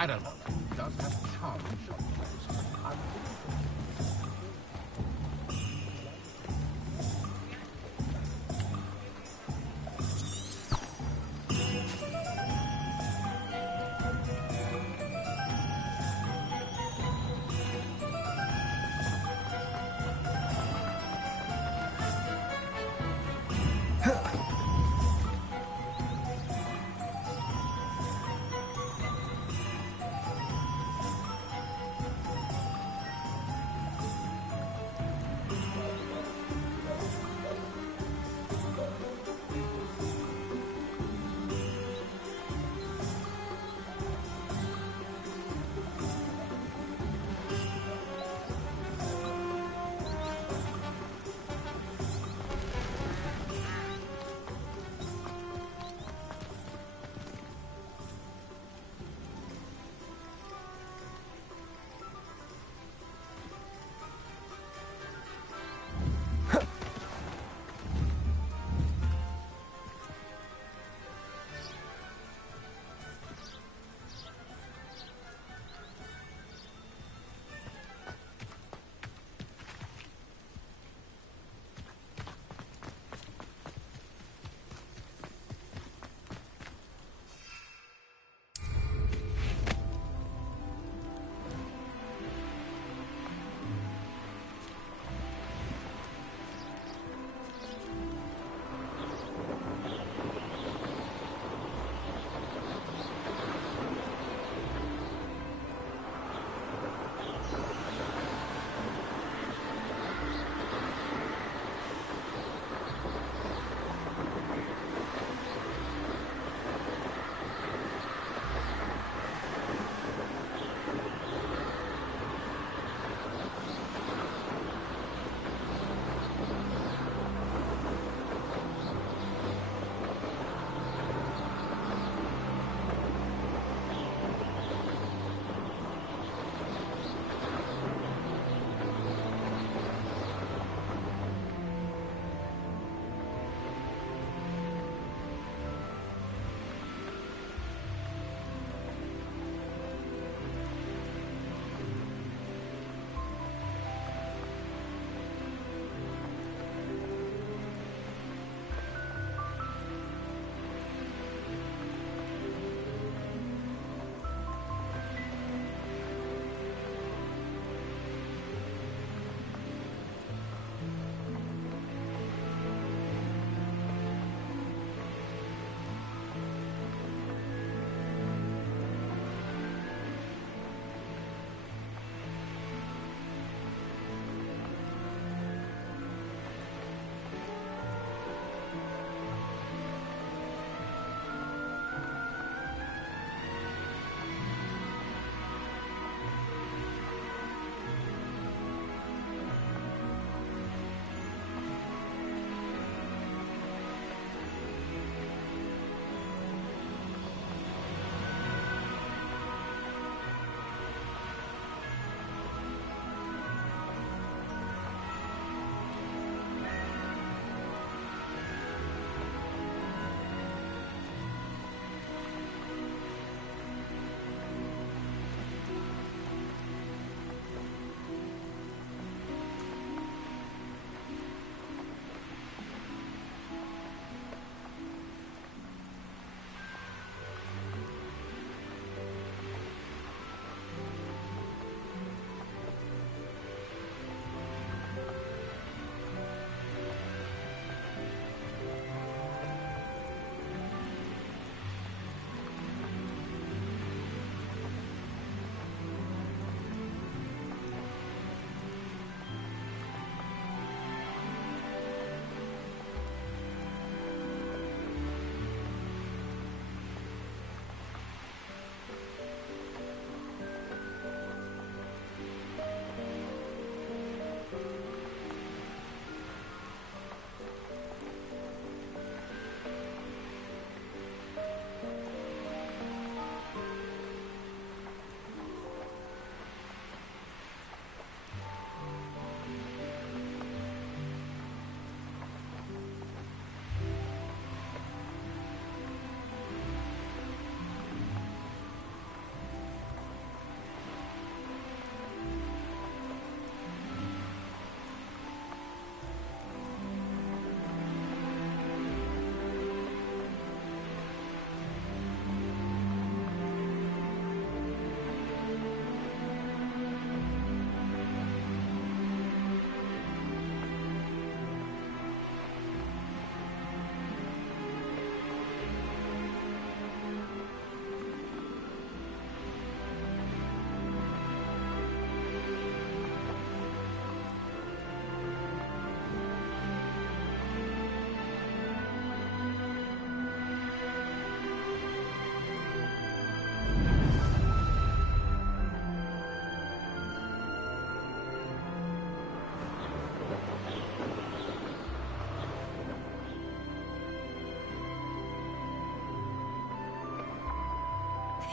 I don't know. It does have a charming shop place.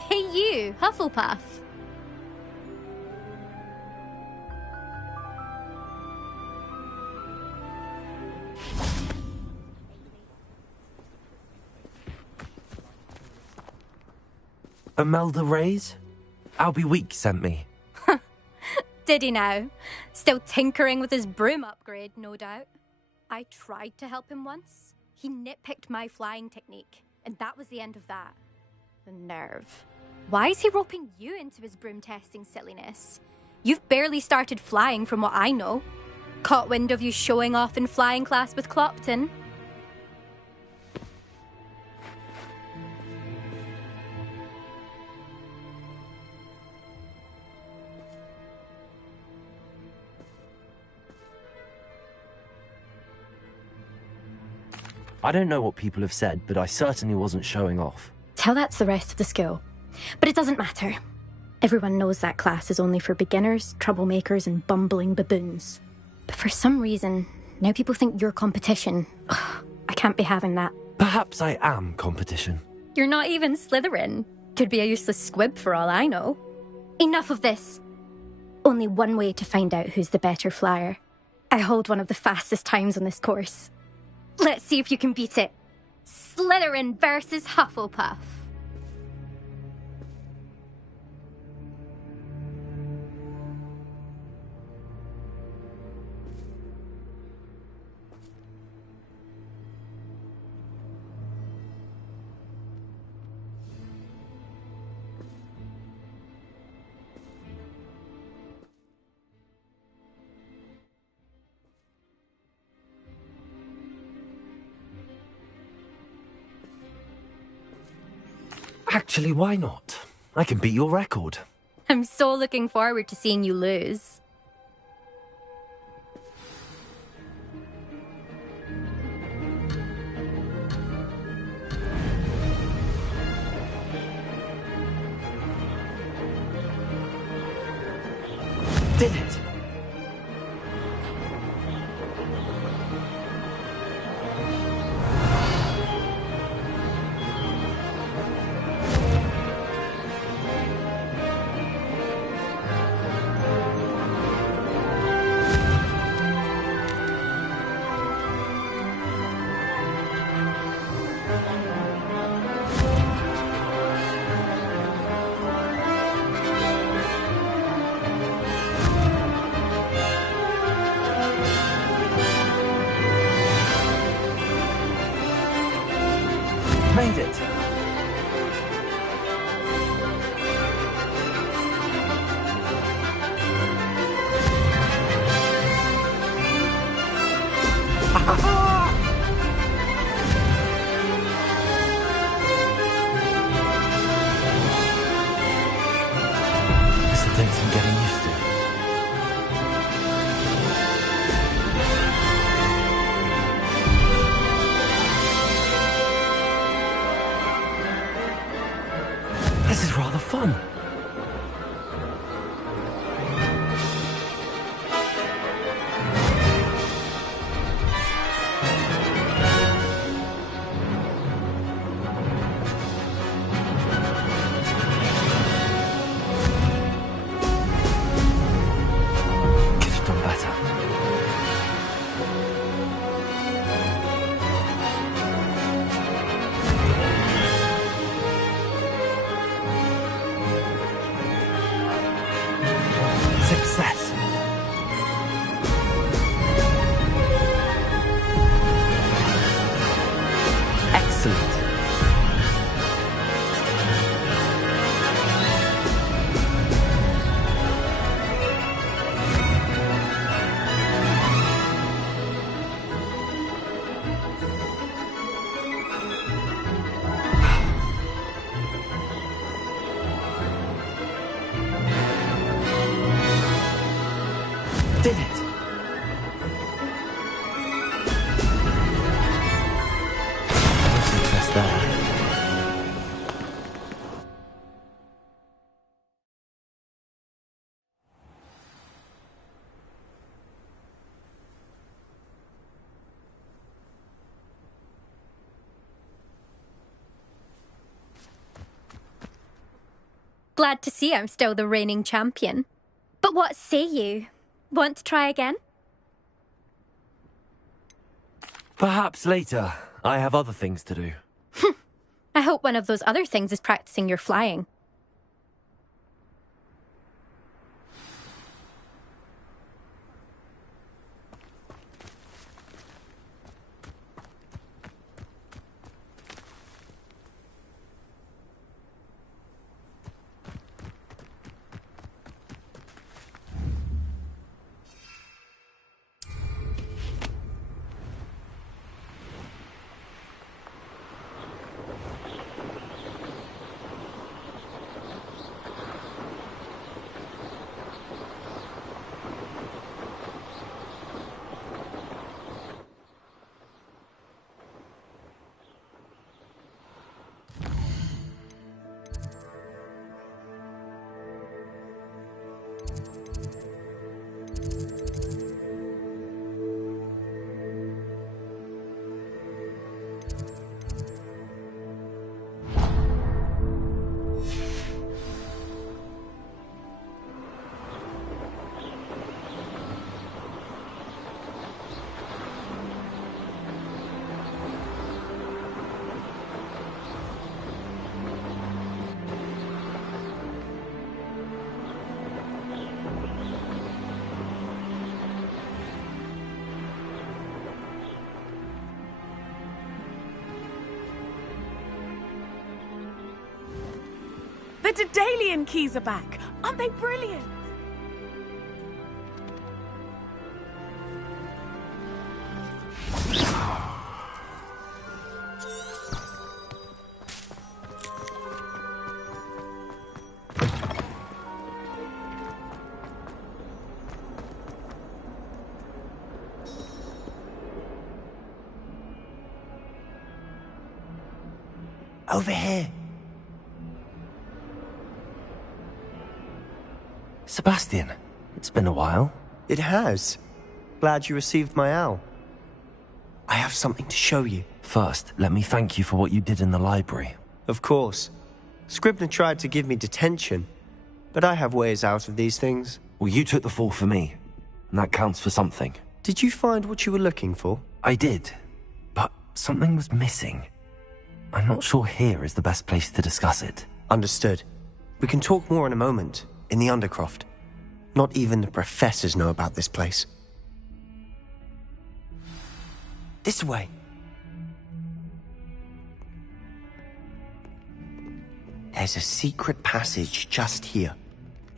Hey you, Hufflepuff. Imelda Reyes? Albie Week sent me. Did he now? Still tinkering with his broom upgrade, no doubt. I tried to help him once. He nitpicked my flying technique, and that was the end of that. The nerve. Why is he roping you into his broom testing silliness? You've barely started flying from what I know. Caught wind of you showing off in flying class with Clopton. I don't know what people have said, but I certainly wasn't showing off. Tell that to the rest of the school. But it doesn't matter. Everyone knows that class is only for beginners, troublemakers, and bumbling baboons. But for some reason, now people think you're competition. Ugh, I can't be having that. Perhaps I am competition. You're not even Slytherin. Could be a useless squib for all I know. Enough of this. Only one way to find out who's the better flyer. I hold one of the fastest times on this course. Let's see if you can beat it. Slytherin versus Hufflepuff. Actually, why not? I can beat your record. I'm so looking forward to seeing you lose. Did it! Made it! This'll take some getting used to. This is rather fun. Glad to see I'm still the reigning champion. But what say you? Want to try again? Perhaps later. I have other things to do. I hope one of those other things is practicing your flying. The Daedalian keys are back. Aren't they brilliant? Over here. Sebastian, it's been a while. It has. Glad you received my owl. I have something to show you. First, let me thank you for what you did in the library. Of course. Scribner tried to give me detention, but I have ways out of these things. Well, you took the fall for me, and that counts for something. Did you find what you were looking for? I did, but something was missing. I'm not sure here is the best place to discuss it. Understood. We can talk more in a moment, in the Undercroft. Not even the professors know about this place. This way. There's a secret passage just here.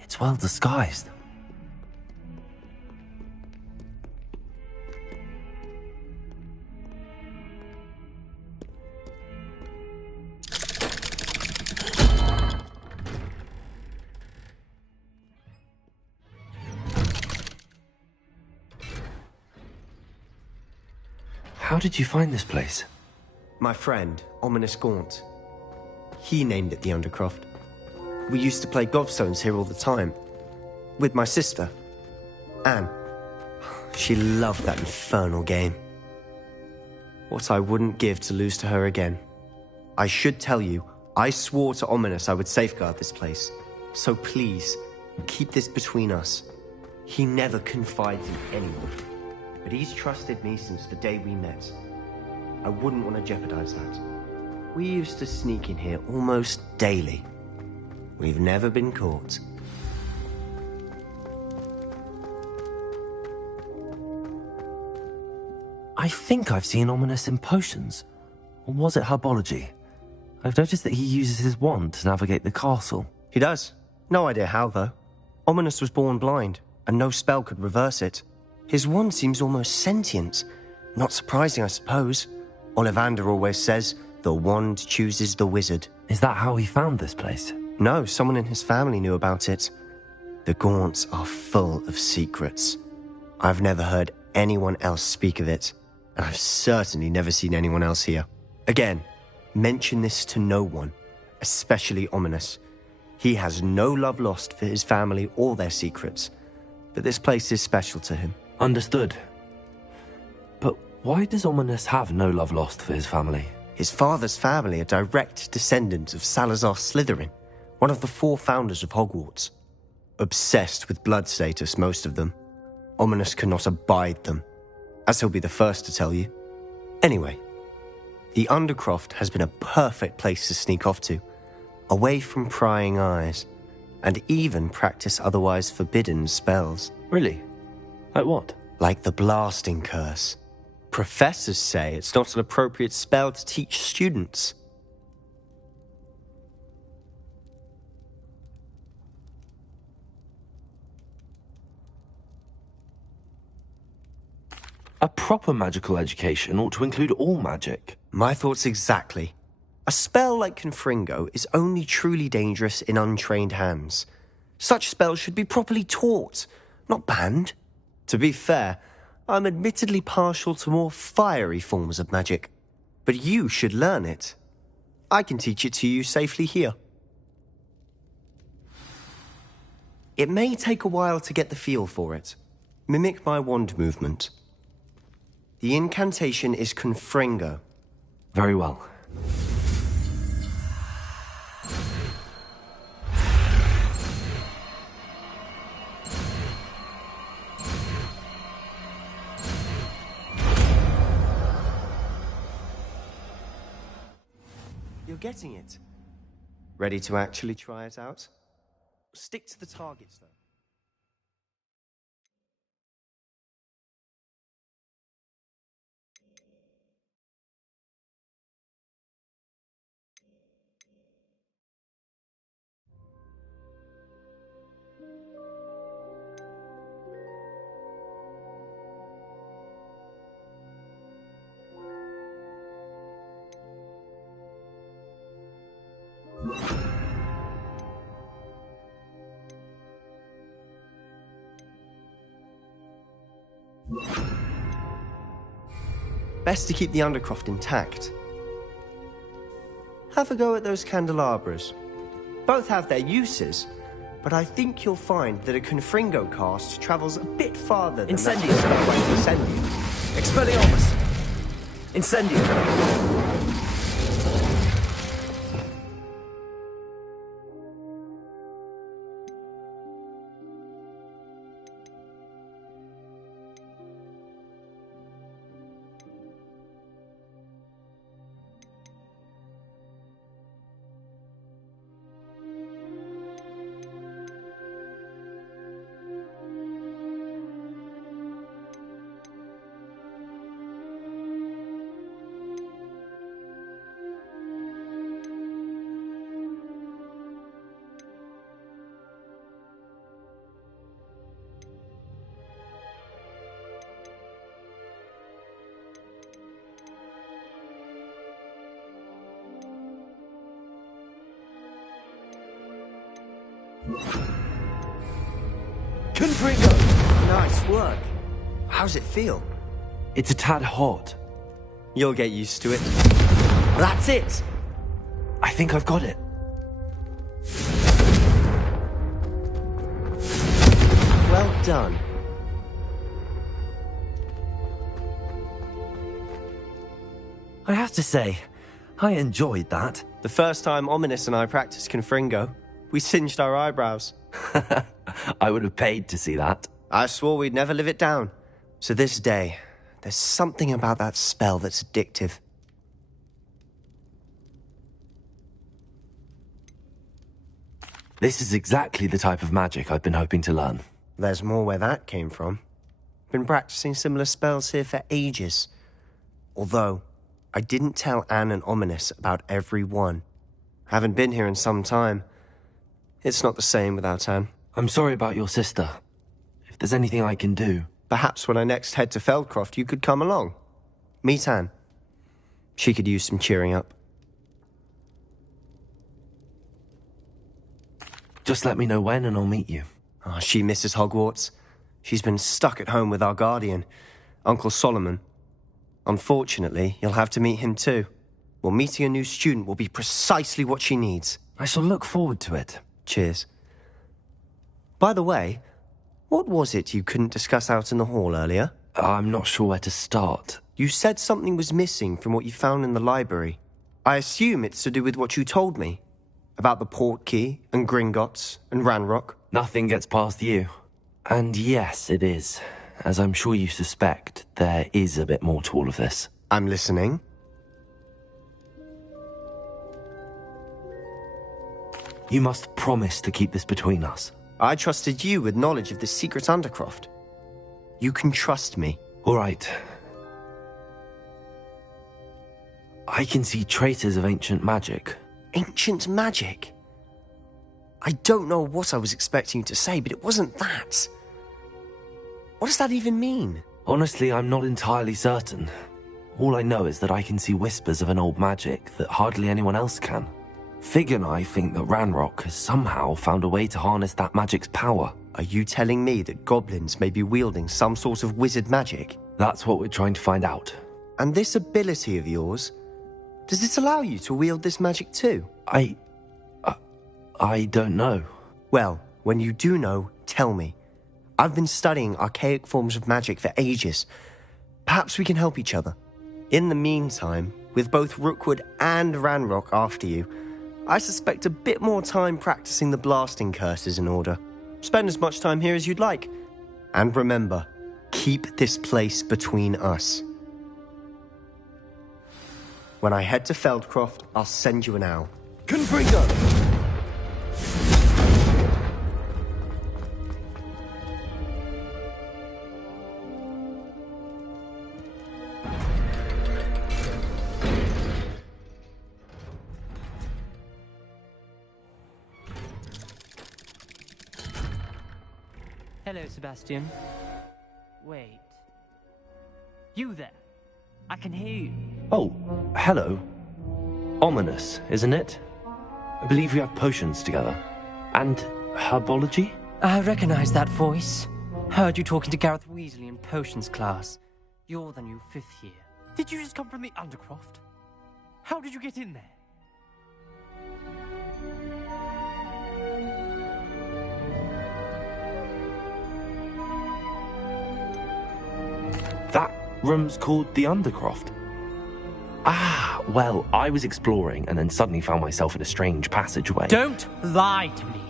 It's well disguised. How did you find this place? My friend, Ominous Gaunt. He named it the Undercroft. We used to play gobstones here all the time. With my sister, Anne. She loved that infernal game. What I wouldn't give to lose to her again. I should tell you, I swore to Ominous I would safeguard this place. So please, keep this between us. He never confides in anyone. But he's trusted me since the day we met. I wouldn't want to jeopardize that. We used to sneak in here almost daily. We've never been caught. I think I've seen Ominous in potions. Or was it herbology? I've noticed that he uses his wand to navigate the castle. He does. No idea how, though. Ominous was born blind, and no spell could reverse it. His wand seems almost sentient. Not surprising, I suppose. Ollivander always says, the wand chooses the wizard. Is that how he found this place? No, someone in his family knew about it. The Gaunts are full of secrets. I've never heard anyone else speak of it, and I've certainly never seen anyone else here. Again, mention this to no one, especially Ominous. He has no love lost for his family or their secrets, but this place is special to him. Understood. But why does Ominous have no love lost for his family? His father's family are direct descendants of Salazar Slytherin, One of the 4 founders of Hogwarts. Obsessed with blood status, most of them. Ominous cannot abide them, as he'll be the first to tell you. Anyway, the Undercroft has been a perfect place to sneak off to, away from prying eyes, and even practice otherwise forbidden spells. Really? Like what? Like the blasting curse. Professors say it's not an appropriate spell to teach students. A proper magical education ought to include all magic. My thoughts exactly. A spell like Confringo is only truly dangerous in untrained hands. Such spells should be properly taught, not banned. To be fair, I'm admittedly partial to more fiery forms of magic, but you should learn it. I can teach it to you safely here. It may take a while to get the feel for it. Mimic my wand movement. The incantation is Confringo. Very well. You're getting it. Ready to actually try it out? Stick to the targets, though. Best to keep the Undercroft intact. Have a go at those candelabras. Both have their uses, but I think you'll find that a Confringo cast travels a bit farther than Incendio. Incendio. Expelliarmus! Incendio! Confringo! Nice work. How's it feel? It's a tad hot. You'll get used to it. That's it! I think I've got it. Well done. I have to say, I enjoyed that. The first time Ominous and I practiced Confringo, we singed our eyebrows. I would have paid to see that. I swore we'd never live it down. So this day, there's something about that spell that's addictive. This is exactly the type of magic I've been hoping to learn. There's more where that came from. Been practicing similar spells here for ages. Although, I didn't tell Anne and Ominous about every one. Haven't been here in some time. It's not the same without Anne. I'm sorry about your sister. If there's anything I can do... Perhaps when I next head to Feldcroft, you could come along. Meet Anne. She could use some cheering up. Just let me know when and I'll meet you. Oh, she misses Hogwarts. She's been stuck at home with our guardian, Uncle Solomon. Unfortunately, you'll have to meet him too. Well, meeting a new student will be precisely what she needs. I shall look forward to it. Cheers. By the way, what was it you couldn't discuss out in the hall earlier? I'm not sure where to start. You said something was missing from what you found in the library. I assume it's to do with what you told me. About the Portkey and Gringotts and Ranrock. Nothing gets past you. And yes, it is. As I'm sure you suspect, there is a bit more to all of this. I'm listening. You must promise to keep this between us. I trusted you with knowledge of the secret Undercroft. You can trust me. All right. I can see traces of ancient magic. Ancient magic? I don't know what I was expecting you to say, but it wasn't that. What does that even mean? Honestly, I'm not entirely certain. All I know is that I can see whispers of an old magic that hardly anyone else can. Fig and I think that Ranrock has somehow found a way to harness that magic's power. Are you telling me that goblins may be wielding some sort of wizard magic? That's what we're trying to find out. And this ability of yours, does it allow you to wield this magic too? I don't know. Well, when you do know, tell me. I've been studying archaic forms of magic for ages. Perhaps we can help each other. In the meantime, with both Rookwood and Ranrock after you, I suspect a bit more time practicing the blasting curse is in order. Spend as much time here as you'd like. And remember, keep this place between us. When I head to Feldcroft, I'll send you an owl. Confringo! Hello, Sebastian. Wait. You there? I can hear you. Oh, hello. Ominous, isn't it? I believe we have potions together. And herbology? I recognize that voice. Heard you talking to Gareth Weasley in potions class. You're the new 5th year. Did you just come from the Undercroft? How did you get in there? That room's called the Undercroft. Ah, well, I was exploring and then suddenly found myself in a strange passageway. Don't lie to me.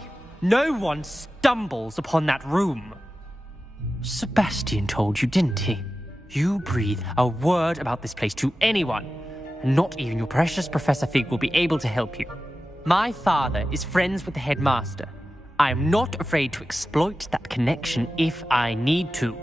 No one stumbles upon that room. Sebastian told you, didn't he? You breathe a word about this place to anyone, and not even your precious Professor Fig will be able to help you. My father is friends with the headmaster. I am not afraid to exploit that connection if I need to.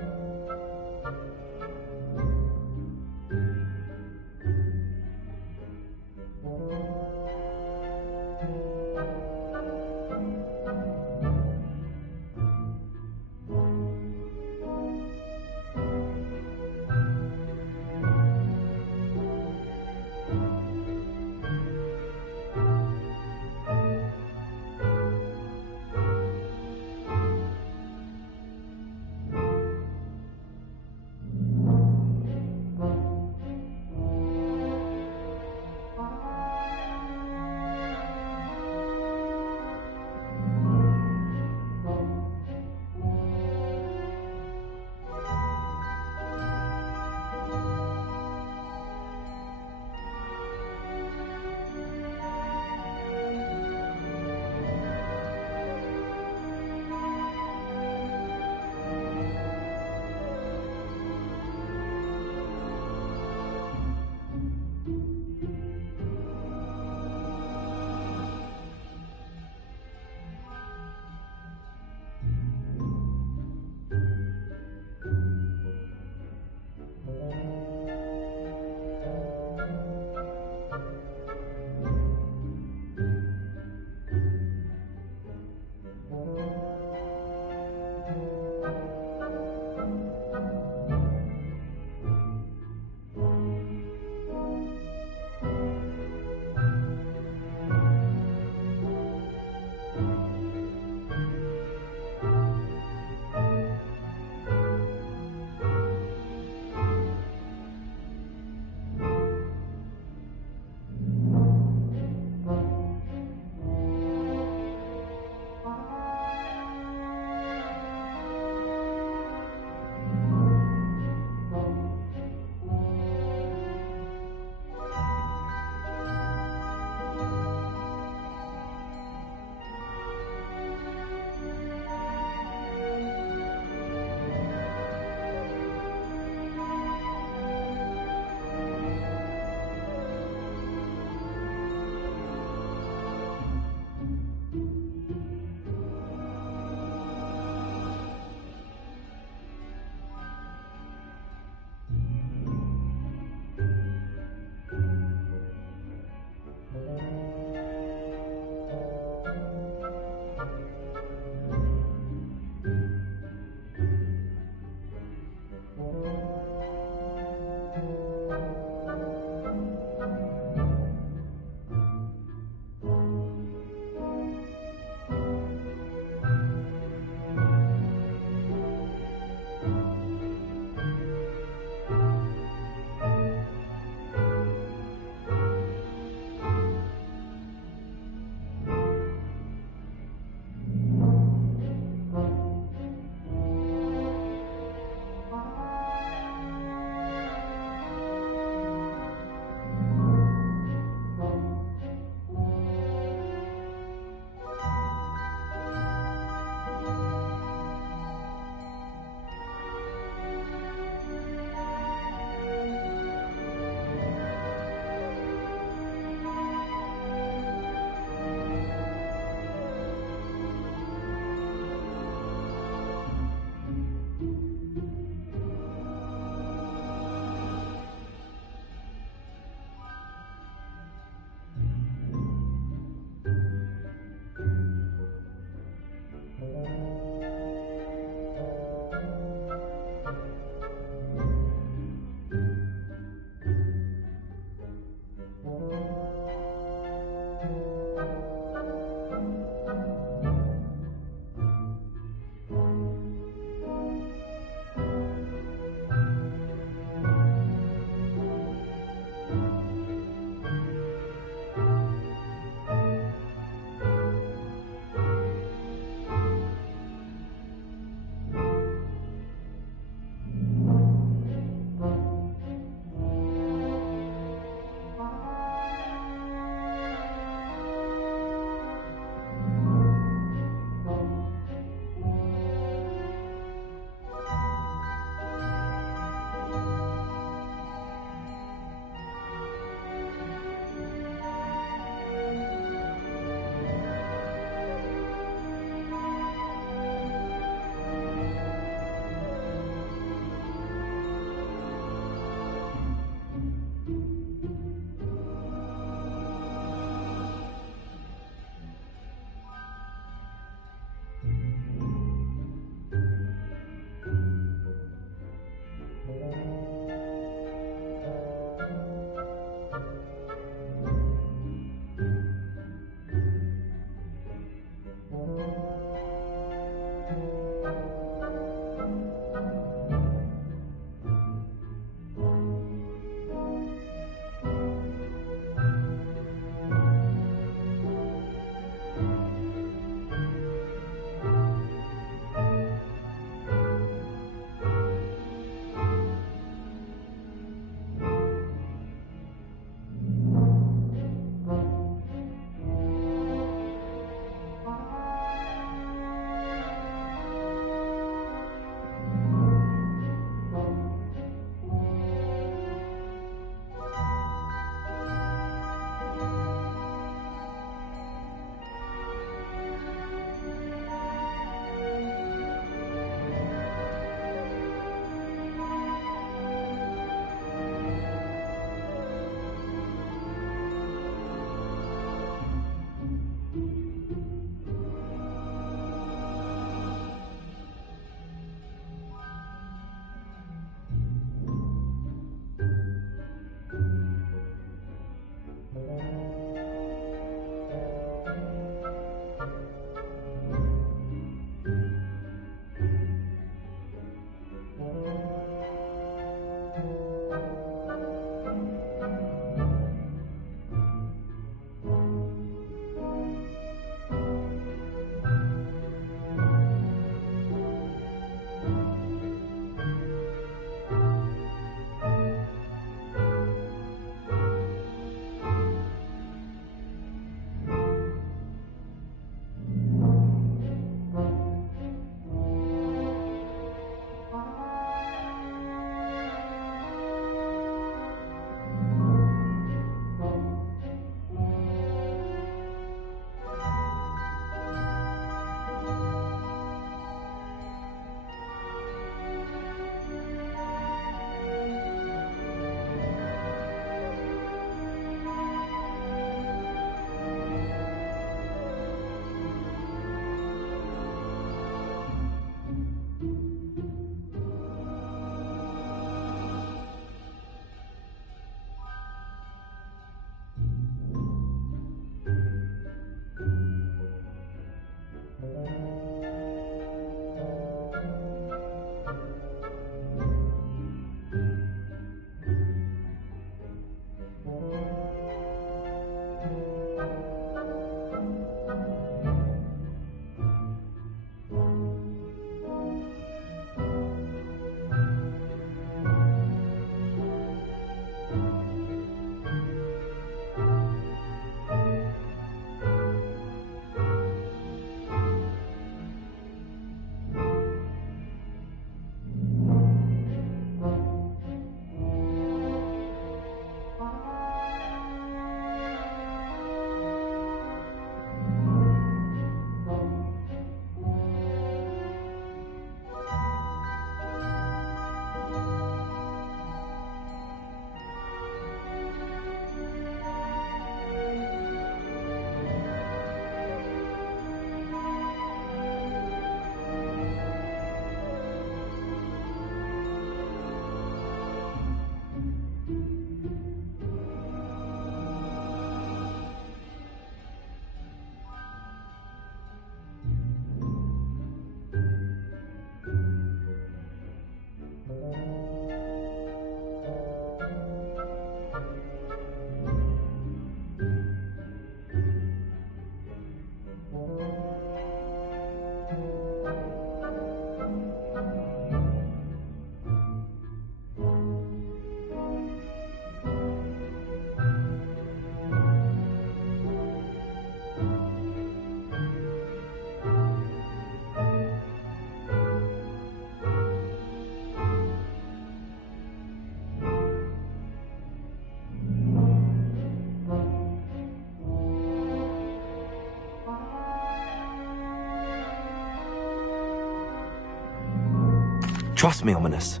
Trust me, Ominous.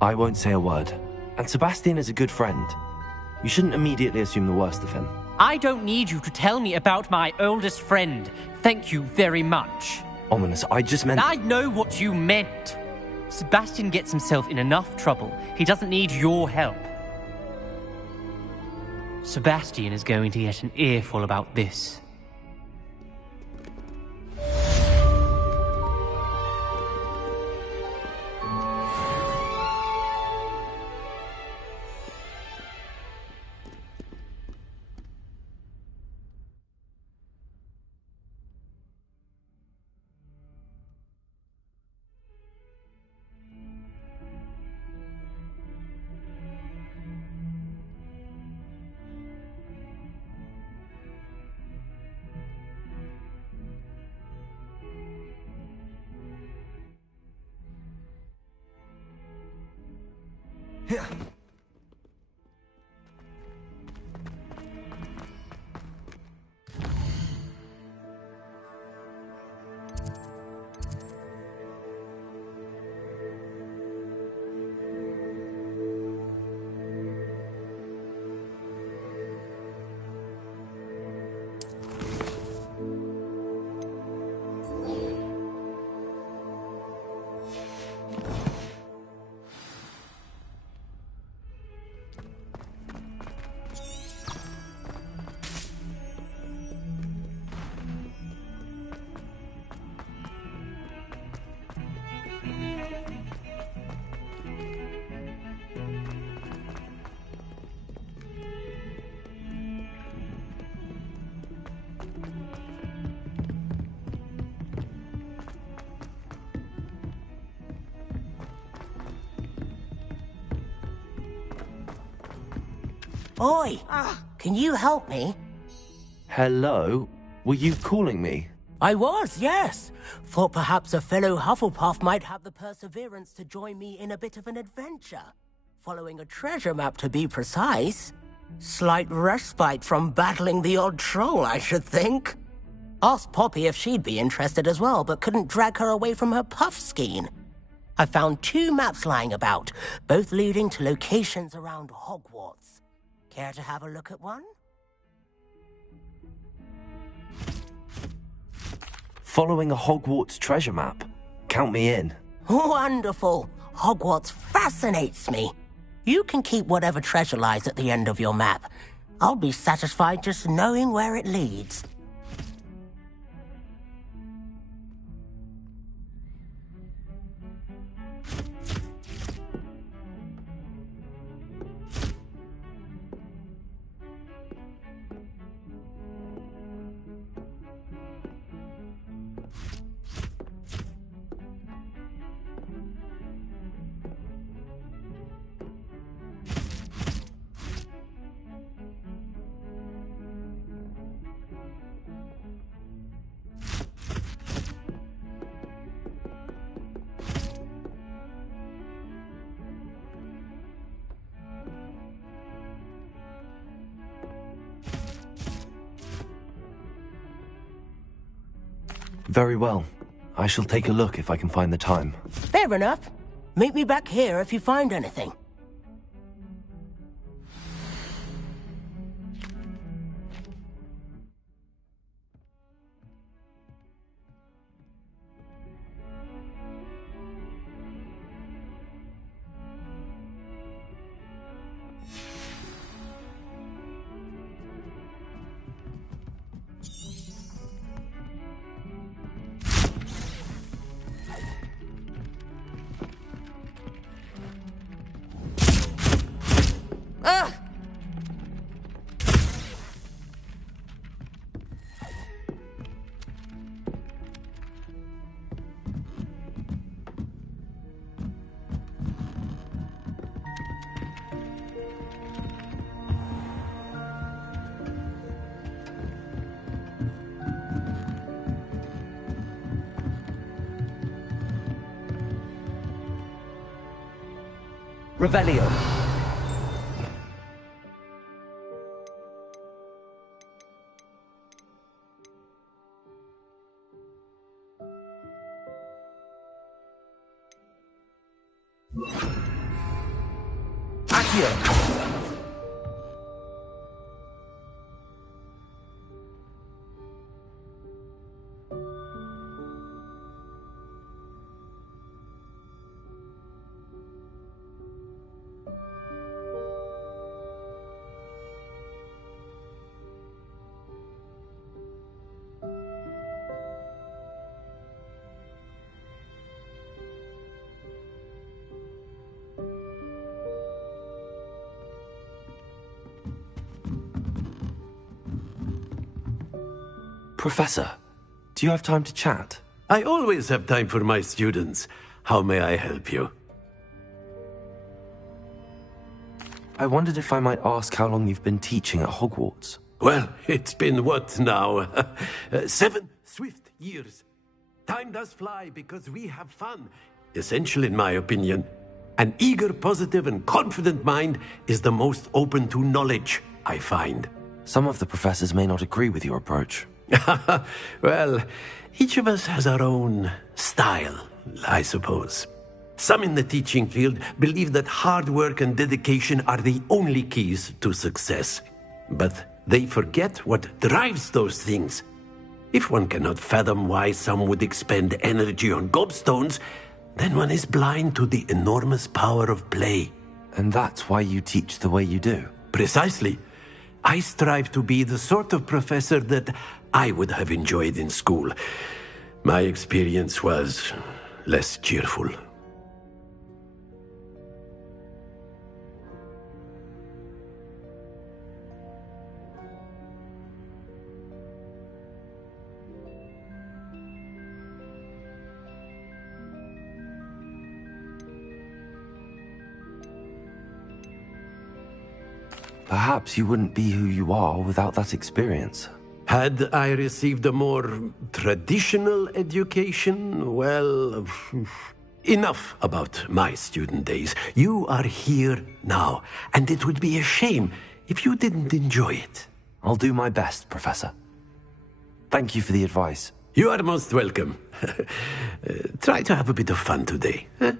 I won't say a word. And Sebastian is a good friend. You shouldn't immediately assume the worst of him. I don't need you to tell me about my oldest friend. Thank you very much. Ominous, I just meant... I know what you meant. Sebastian gets himself in enough trouble. He doesn't need your help. Sebastian is going to get an earful about this. Here. Oi! Can you help me? Hello? Were you calling me? I was, yes. Thought perhaps a fellow Hufflepuff might have the perseverance to join me in a bit of an adventure. Following a treasure map, to be precise. Slight respite from battling the odd troll, I should think. Asked Poppy if she'd be interested as well, but couldn't drag her away from her puff skein. I found 2 maps lying about, both leading to locations around Hogwarts. Care to have a look at one? Following a Hogwarts treasure map? Count me in. Wonderful! Hogwarts fascinates me. You can keep whatever treasure lies at the end of your map. I'll be satisfied just knowing where it leads. Very well. I shall take a look if I can find the time. Fair enough. Meet me back here if you find anything. Revelio. Accio! Professor, do you have time to chat? I always have time for my students. How may I help you? I wondered if I might ask how long you've been teaching at Hogwarts. Well, it's been what now? 7 swift years. Time does fly because we have fun. Essential in my opinion. An eager, positive, and confident mind is the most open to knowledge, I find. Some of the professors may not agree with your approach. Well, each of us has our own style, I suppose. Some in the teaching field believe that hard work and dedication are the only keys to success. But they forget what drives those things. If one cannot fathom why some would expend energy on gobstones, then one is blind to the enormous power of play. And that's why you teach the way you do? Precisely. I strive to be the sort of professor that I would have enjoyed in school. My experience was less cheerful. Perhaps you wouldn't be who you are without that experience. Had I received a more traditional education, well, enough about my student days. You are here now, and it would be a shame if you didn't enjoy it. I'll do my best, Professor. Thank you for the advice. You are most welcome. Try to have a bit of fun today. Huh?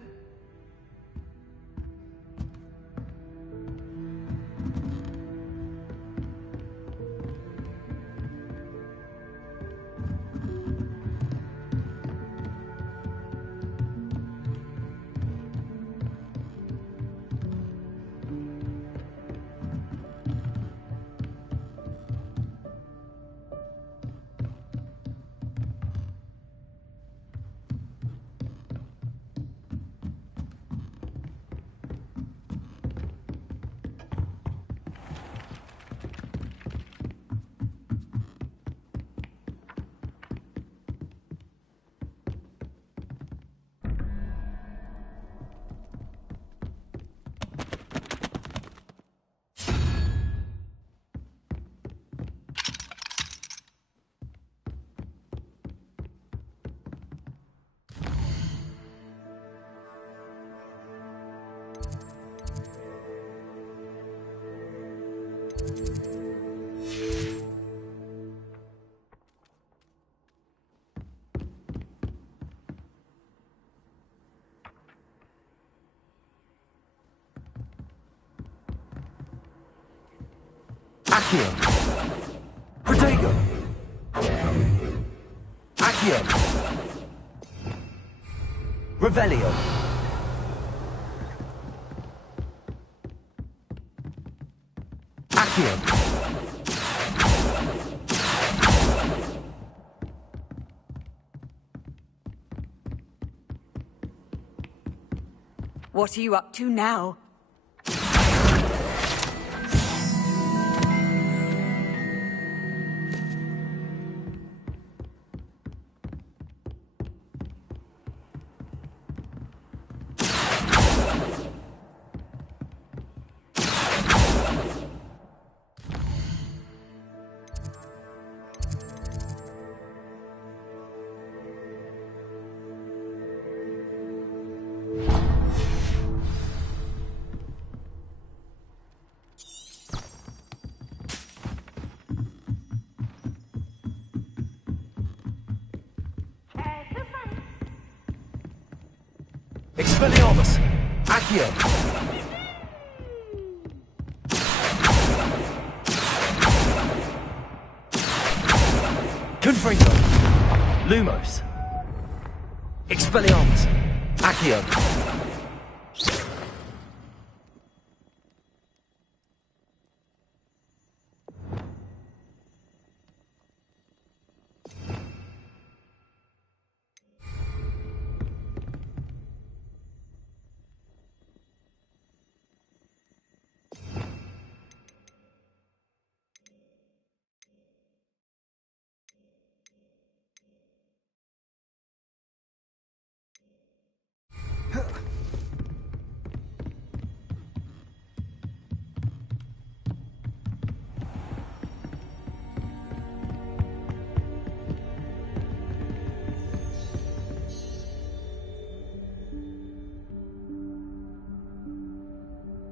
Accio! Protego! Accio! Revelio! Accio! What are you up to now? Expelliarmus! Accio! Confringo! Lumos! Expelliarmus! Accio!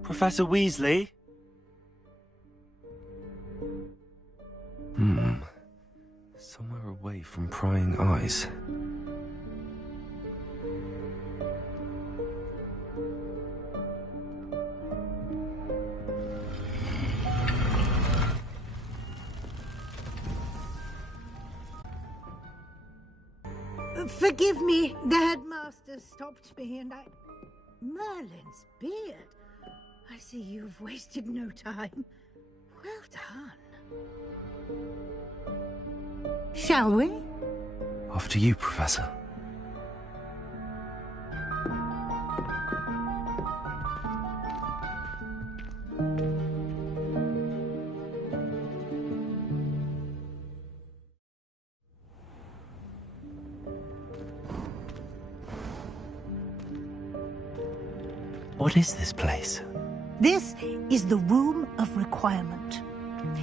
Professor Weasley? Somewhere away from prying eyes. Forgive me, the headmaster stopped me and I... Merlin's beard. I see you've wasted no time. Well done. Shall we? After you, Professor. What is this place? This is the Room of Requirement.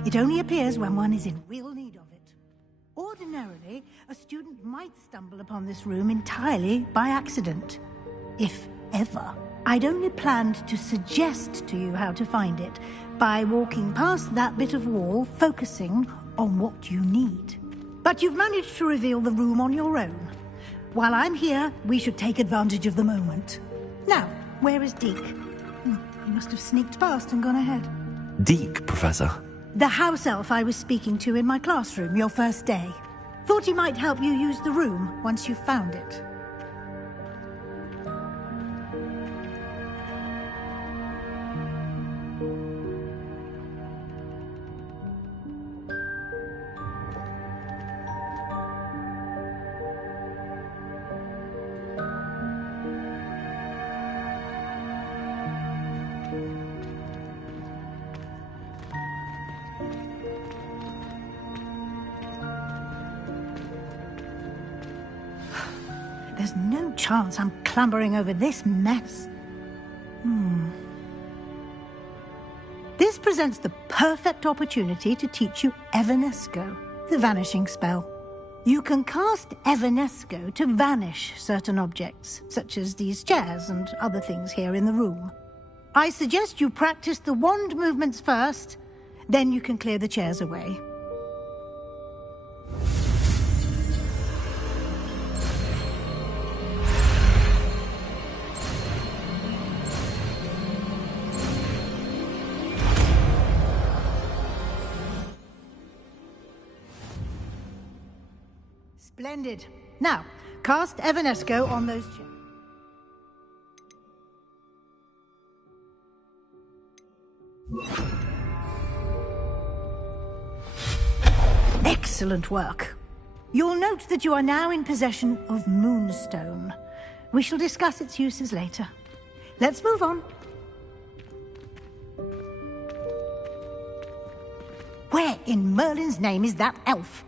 It only appears when one is in real need of it. Ordinarily, a student might stumble upon this room entirely by accident. If ever. I'd only planned to suggest to you how to find it by walking past that bit of wall, focusing on what you need. But you've managed to reveal the room on your own. While I'm here, we should take advantage of the moment. Now, where is Deke? He must have sneaked past and gone ahead. Deke, Professor. The house elf I was speaking to in my classroom your first day. Thought he might help you use the room once you found it. There's no chance I'm clambering over this mess. This presents the perfect opportunity to teach you Evanesco, the vanishing spell. You can cast Evanesco to vanish certain objects, such as these chairs and other things here in the room. I suggest you practice the wand movements first, then you can clear the chairs away. Splendid. Now, cast Evanesco on those chairs. Excellent work. You'll note that you are now in possession of Moonstone. We shall discuss its uses later. Let's move on. Where in Merlin's name is that elf?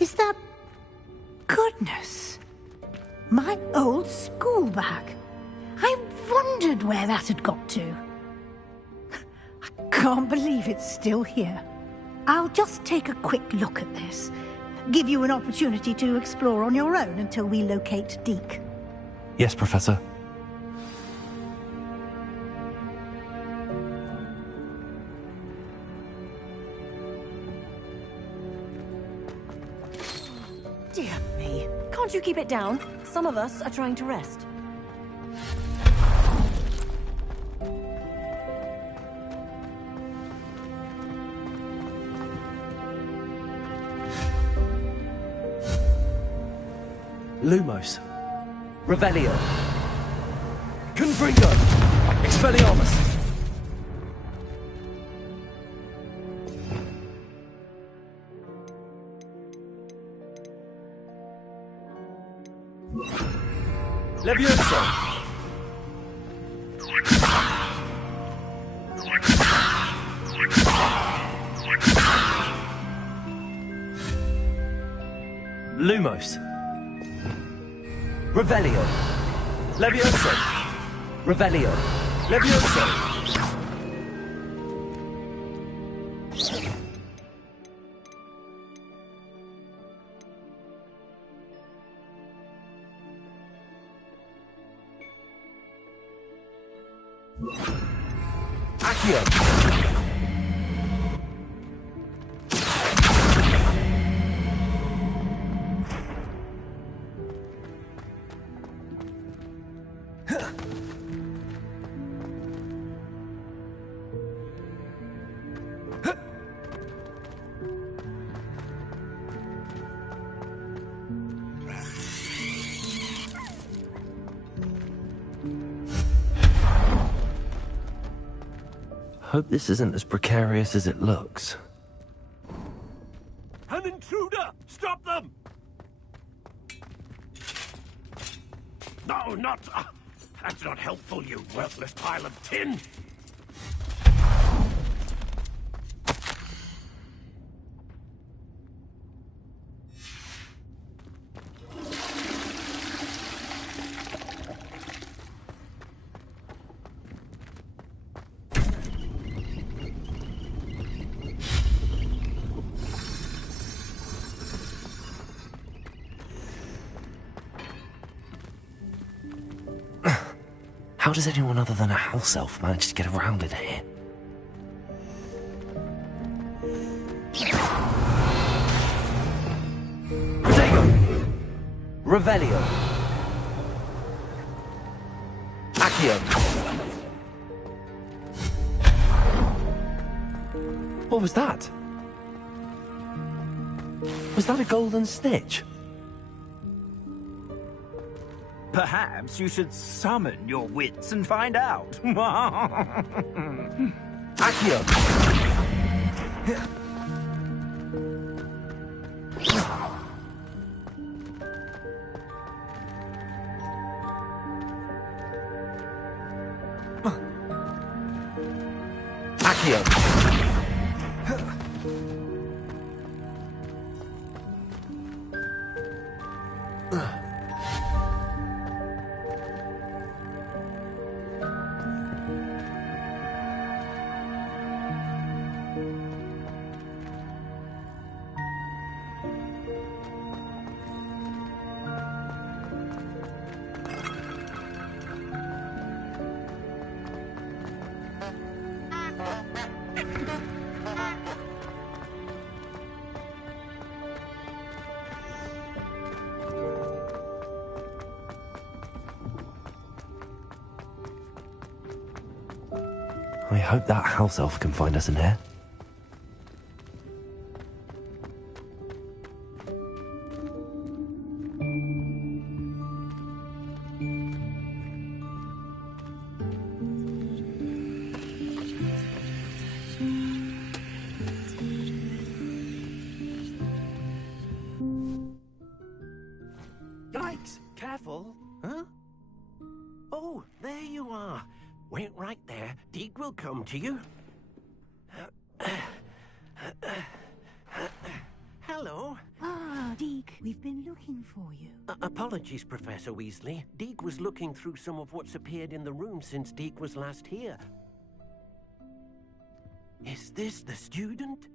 Is that... Goodness. My old school bag. I wondered where that had got to. I can't believe it's still here. I'll just take a quick look at this. Give you an opportunity to explore on your own until we locate Deke. Yes, Professor. Dear me. Can't you keep it down? Some of us are trying to rest. Lumos. Revelio. Confringo. Expelliarmus. Levioso. Lumos. Revelio. Levioso. Revelio. Levioso. Accio. Hope this isn't as precarious as it looks. An intruder! Stop them! No, not... that's not helpful, you worthless pile of tin! How does anyone other than a house elf manage to get around in here? Protego! Revelio! Accio! What was that? Was that a golden snitch? Perhaps you should summon your wits and find out. Accio! Accio! I hope that house elf can find us in here. Yikes! Careful! Huh? Oh, there you are. Wait right there. Deke will come to you. Hello. Ah, Deke, we've been looking for you. Apologies, Professor Weasley. Deke was looking through some of what's appeared in the room since Deke was last here. Is this the student?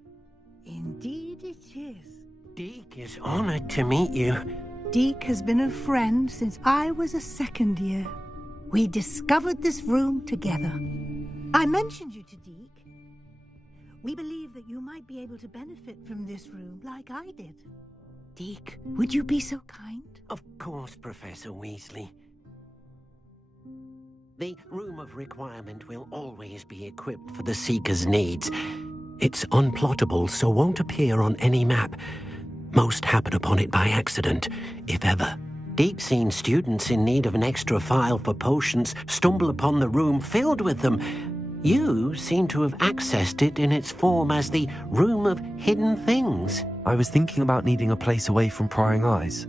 Indeed it is. Deke is honored to meet you. Deke has been a friend since I was a second year. We discovered this room together. I mentioned you to Deke. We believe that you might be able to benefit from this room like I did. Deke, would you be so kind? Of course, Professor Weasley. The Room of Requirement will always be equipped for the Seeker's needs. It's unplottable, so won't appear on any map. Most happen upon it by accident, if ever. Deke's seen students in need of an extra file for potions stumble upon the room filled with them. You seem to have accessed it in its form as the Room of Hidden Things. I was thinking about needing a place away from prying eyes.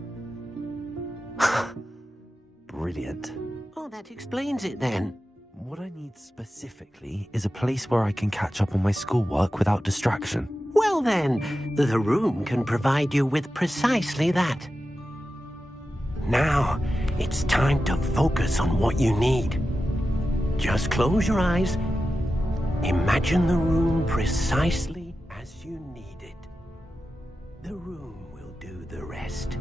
Brilliant. Oh, that explains it then. What I need specifically is a place where I can catch up on my schoolwork without distraction. Well then, the room can provide you with precisely that. Now, it's time to focus on what you need. Just close your eyes. Imagine the room precisely as you need it. The room will do the rest.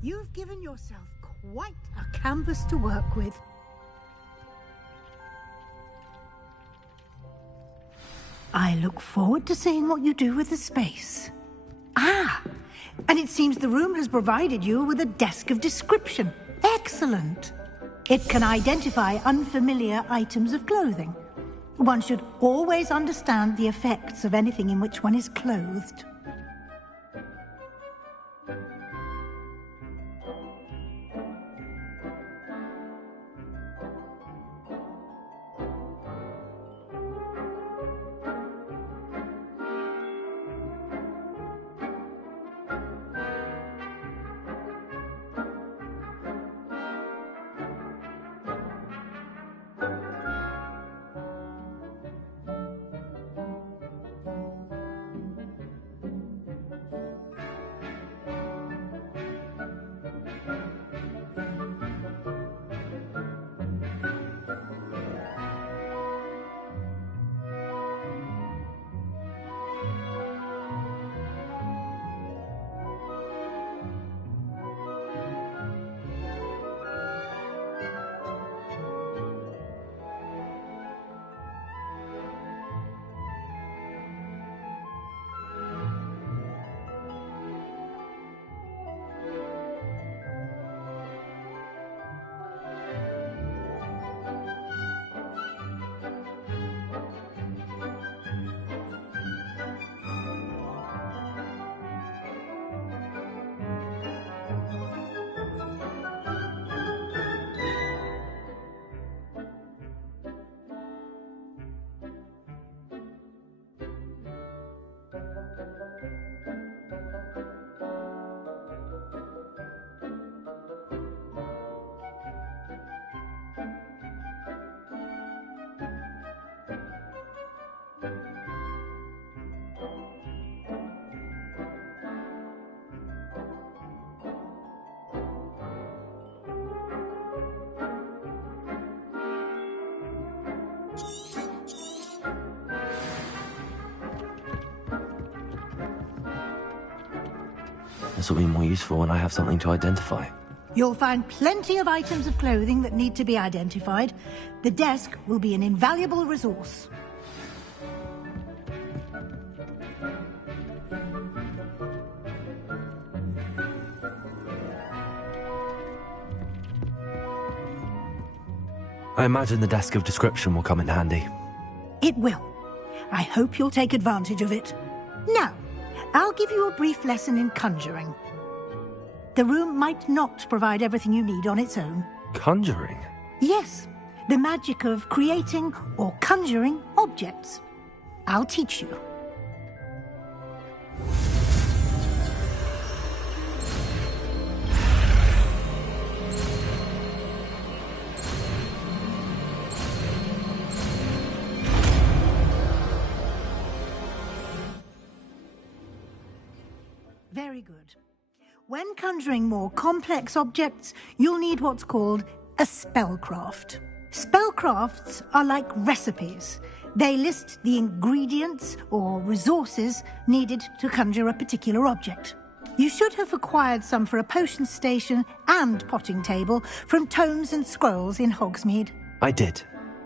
You've given yourself quite a canvas to work with. I look forward to seeing what you do with the space. Ah, and it seems the room has provided you with a desk of description. Excellent. It can identify unfamiliar items of clothing. One should always understand the effects of anything in which one is clothed. This will be more useful when I have something to identify. You'll find plenty of items of clothing that need to be identified. The desk will be an invaluable resource. I imagine the desk of description will come in handy. It will. I hope you'll take advantage of it. Now, I'll give you a brief lesson in conjuring. The room might not provide everything you need on its own. Conjuring? Yes, the magic of creating or conjuring objects. I'll teach you. good. When conjuring more complex objects, you'll need what's called a spellcraft. Spellcrafts are like recipes. They list the ingredients or resources needed to conjure a particular object. You should have acquired some for a potion station and potting table from tomes and scrolls in Hogsmeade. I did.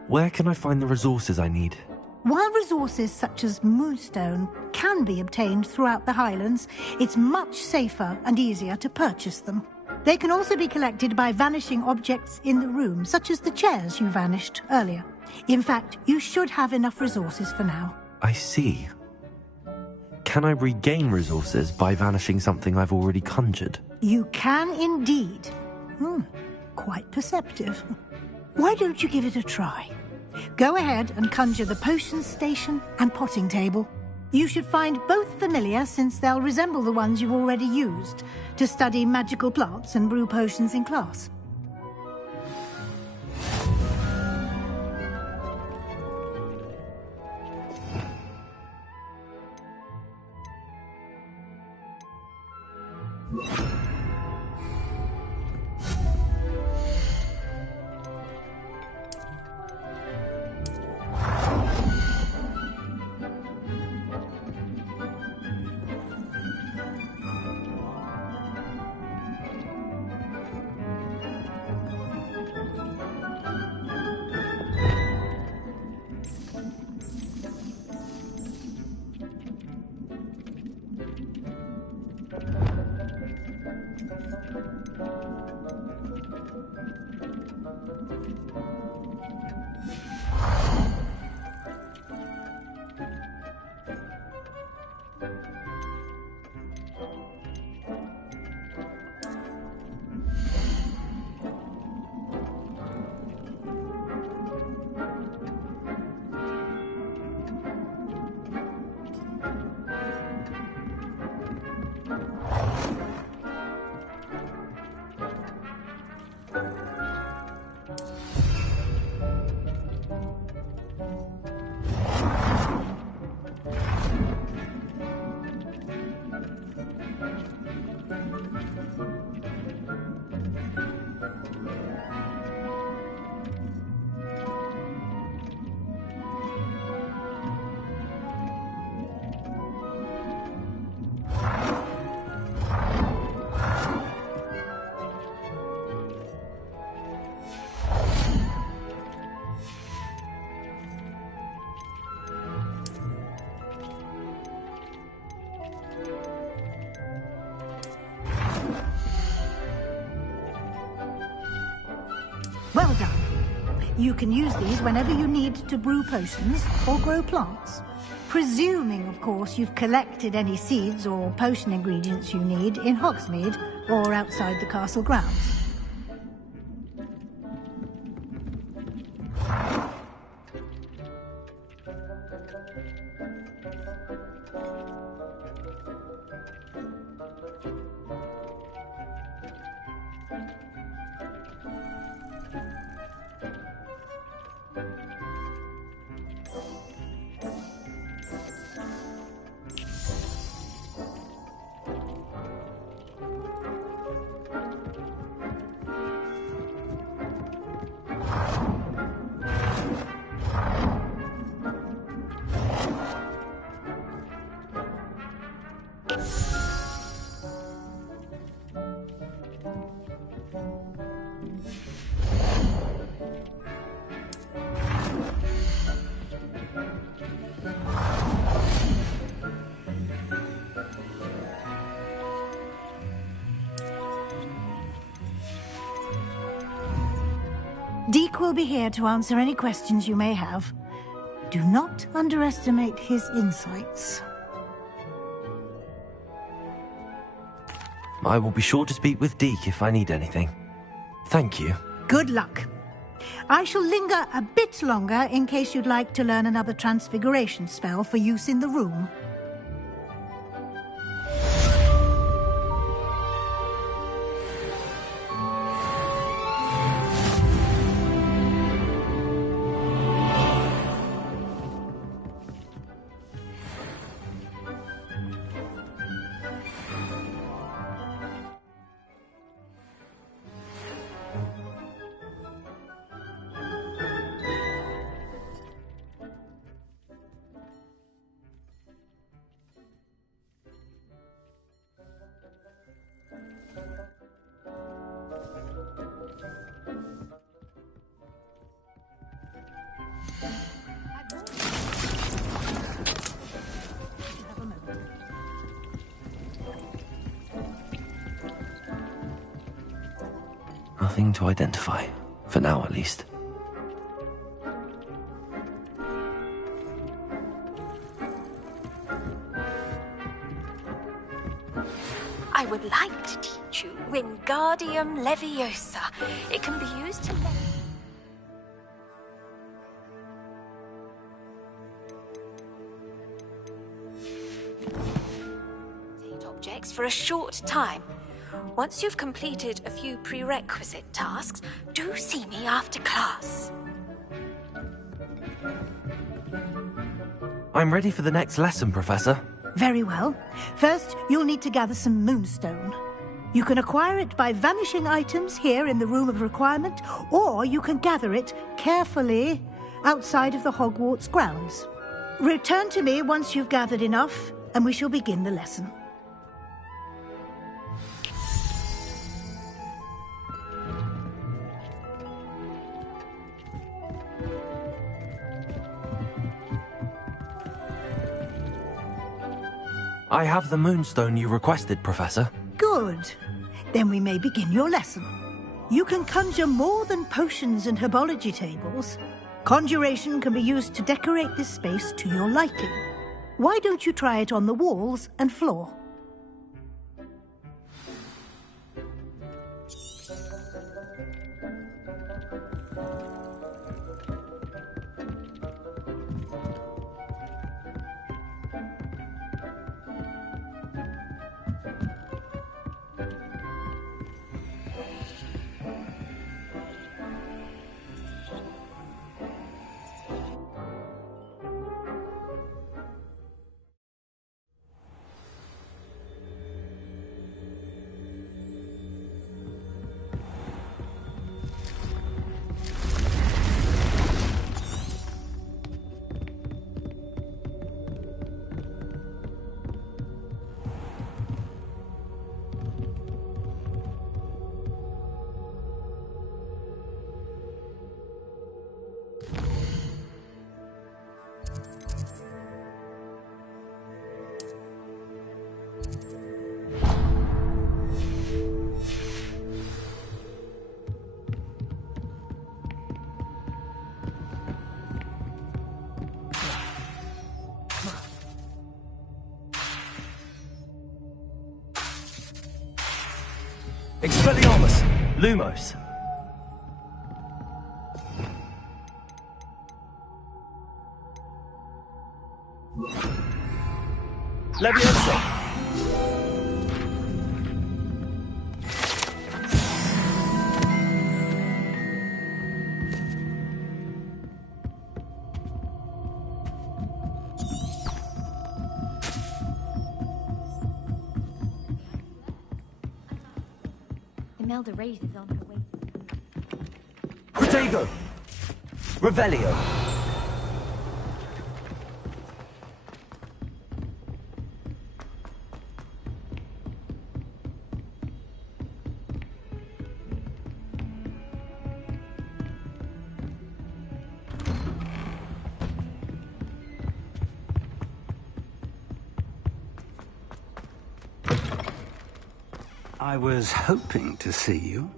Where can I find the resources I need? While resources such as moonstone can be obtained throughout the Highlands, it's much safer and easier to purchase them. They can also be collected by vanishing objects in the room, such as the chairs you vanished earlier. In fact, you should have enough resources for now. I see. Can I regain resources by vanishing something I've already conjured? You can indeed. Quite perceptive. Why don't you give it a try? Go ahead and conjure the potion station and potting table. You should find both familiar, since they'll resemble the ones you've already used to study magical plants and brew potions in class. Well done. You can use these whenever you need to brew potions or grow plants. Presuming, of course, you've collected any seeds or potion ingredients you need in Hogsmeade or outside the castle grounds. Deke will be here to answer any questions you may have. Do not underestimate his insights. I will be sure to speak with Deke if I need anything. Thank you. Good luck. I shall linger a bit longer in case you'd like to learn another transfiguration spell for use in the room. Nothing to identify. For now, at least. I would like to teach you Wingardium Leviosa. It can be used to... objects for a short time. Once you've completed a few prerequisite tasks, do see me after class. I'm ready for the next lesson, Professor. Very well. First, you'll need to gather some moonstone. You can acquire it by vanishing items here in the Room of Requirement, or you can gather it carefully outside of the Hogwarts grounds. Return to me once you've gathered enough, and we shall begin the lesson. I have the moonstone you requested, Professor. Good. Then we may begin your lesson. You can conjure more than potions and herbology tables. Conjuration can be used to decorate this space to your liking. Why don't you try it on the walls and floor? Expelliarmus! Lumos! Leviosa! Imelda Reyes is on her way. Protego! Revelio! I was hoping to see you.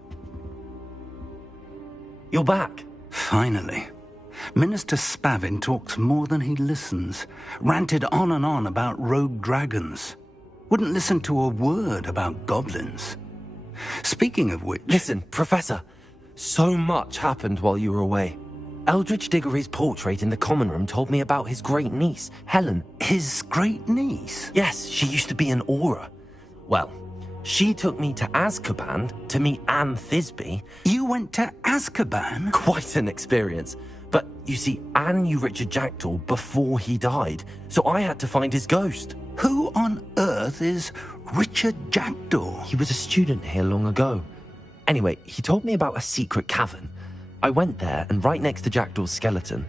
You're back. Finally. Minister Spavin talks more than he listens. Ranted on and on about rogue dragons. Wouldn't listen to a word about goblins. Speaking of which... Listen, Professor. So much happened while you were away. Eldridge Diggory's portrait in the common room told me about his great niece, Helen. His great niece? Yes, she used to be an Auror. Well, she took me to Azkaban to meet Anne Thisbe. You went to Azkaban? Quite an experience. But, you see, Anne knew Richard Jackdaw before he died, so I had to find his ghost. Who on earth is Richard Jackdaw? He was a student here long ago. Anyway, he told me about a secret cavern. I went there, and right next to Jackdaw's skeleton,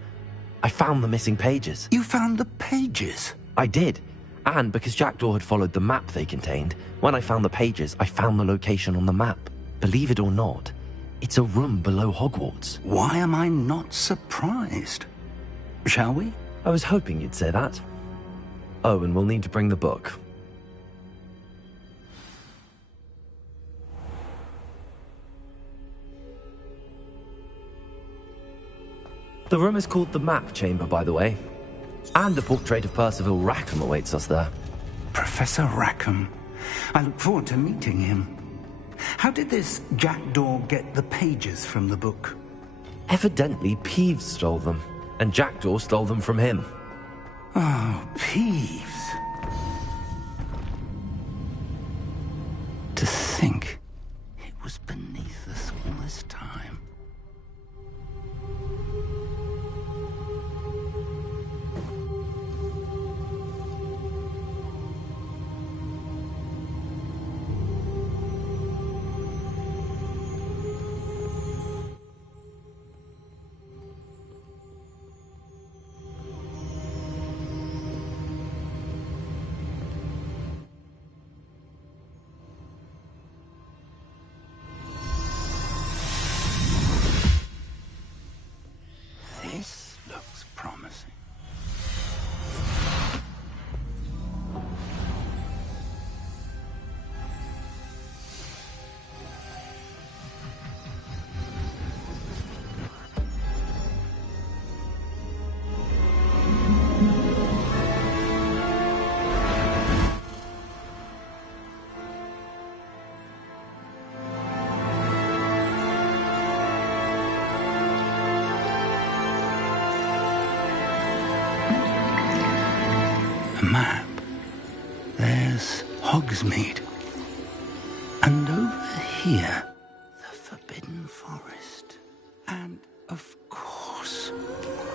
I found the missing pages. You found the pages? I did. And because Jackdaw had followed the map they contained, when I found the pages, I found the location on the map. Believe it or not, it's a room below Hogwarts. Why am I not surprised? Shall we? I was hoping you'd say that. Oh, and we'll need to bring the book. The room is called the Map Chamber, by the way. And a portrait of Percival Rackham awaits us there. Professor Rackham. I look forward to meeting him. How did this jackdaw get the pages from the book? Evidently, Peeves stole them, and Jackdaw stole them from him. Oh, Peeves. To think it was beneath us all this time. This looks promising. Map. There's Hogsmeade. And over here, the Forbidden Forest. And, of course,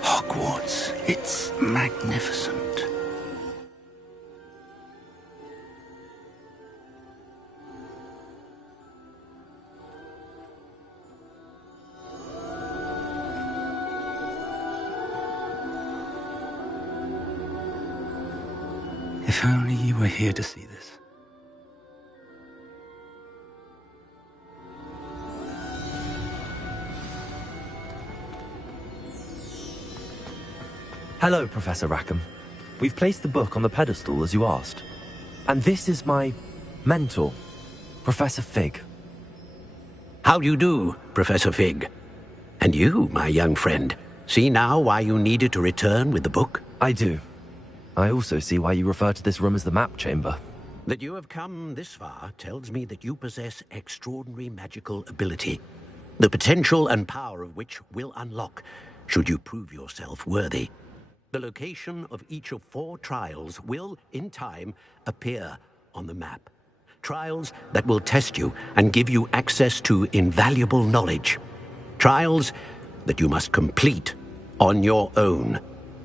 Hogwarts. It's magnificent. If only you were here to see this. Hello, Professor Rackham. We've placed the book on the pedestal as you asked. And this is my mentor, Professor Fig. How do you do, Professor Fig? And you, my young friend, see now why you needed to return with the book? I do. I also see why you refer to this room as the Map Chamber. That you have come this far tells me that you possess extraordinary magical ability, the potential and power of which will unlock should you prove yourself worthy. The location of each of 4 trials will, in time, appear on the map. Trials that will test you and give you access to invaluable knowledge. Trials that you must complete on your own.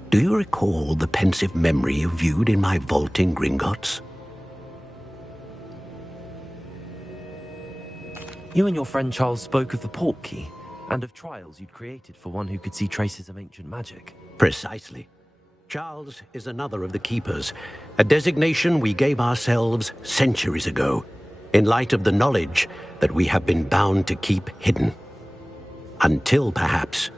Do you recall the pensive memory you viewed in my vault in Gringotts? You and your friend Charles spoke of the Portkey, and of trials you'd created for one who could see traces of ancient magic. Precisely. Charles is another of the Keepers, a designation we gave ourselves centuries ago, in light of the knowledge that we have been bound to keep hidden. Until, perhaps,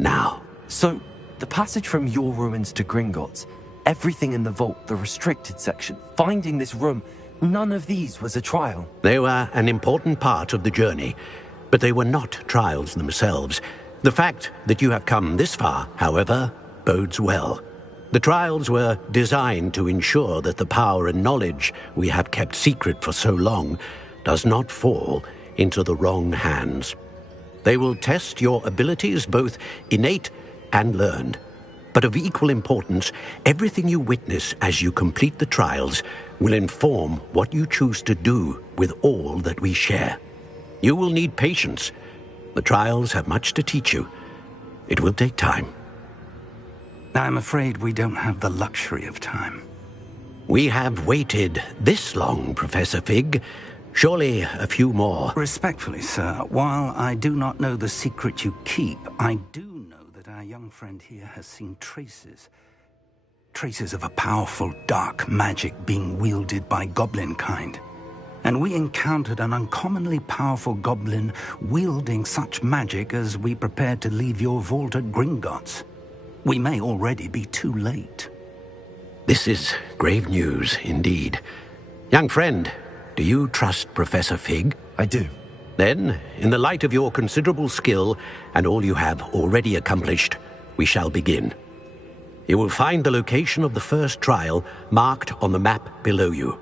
now. So, the passage from your ruins to Gringotts, everything in the vault, the restricted section, finding this room, none of these was a trial. They were an important part of the journey, but they were not trials themselves. The fact that you have come this far, however, bodes well. The trials were designed to ensure that the power and knowledge we have kept secret for so long does not fall into the wrong hands. They will test your abilities, both innate and learned. But of equal importance, everything you witness as you complete the trials will inform what you choose to do with all that we share. You will need patience. The trials have much to teach you. It will take time. I'm afraid we don't have the luxury of time. We have waited this long, Professor Fig. Surely a few more. Respectfully, sir, while I do not know the secret you keep, I do know that our young friend here has seen traces. Traces of a powerful dark magic being wielded by goblin kind. And we encountered an uncommonly powerful goblin wielding such magic as we prepared to leave your vault at Gringotts. We may already be too late. This is grave news, indeed. Young friend, do you trust Professor Fig? I do. Then, in the light of your considerable skill and all you have already accomplished, we shall begin. You will find the location of the first trial marked on the map below you.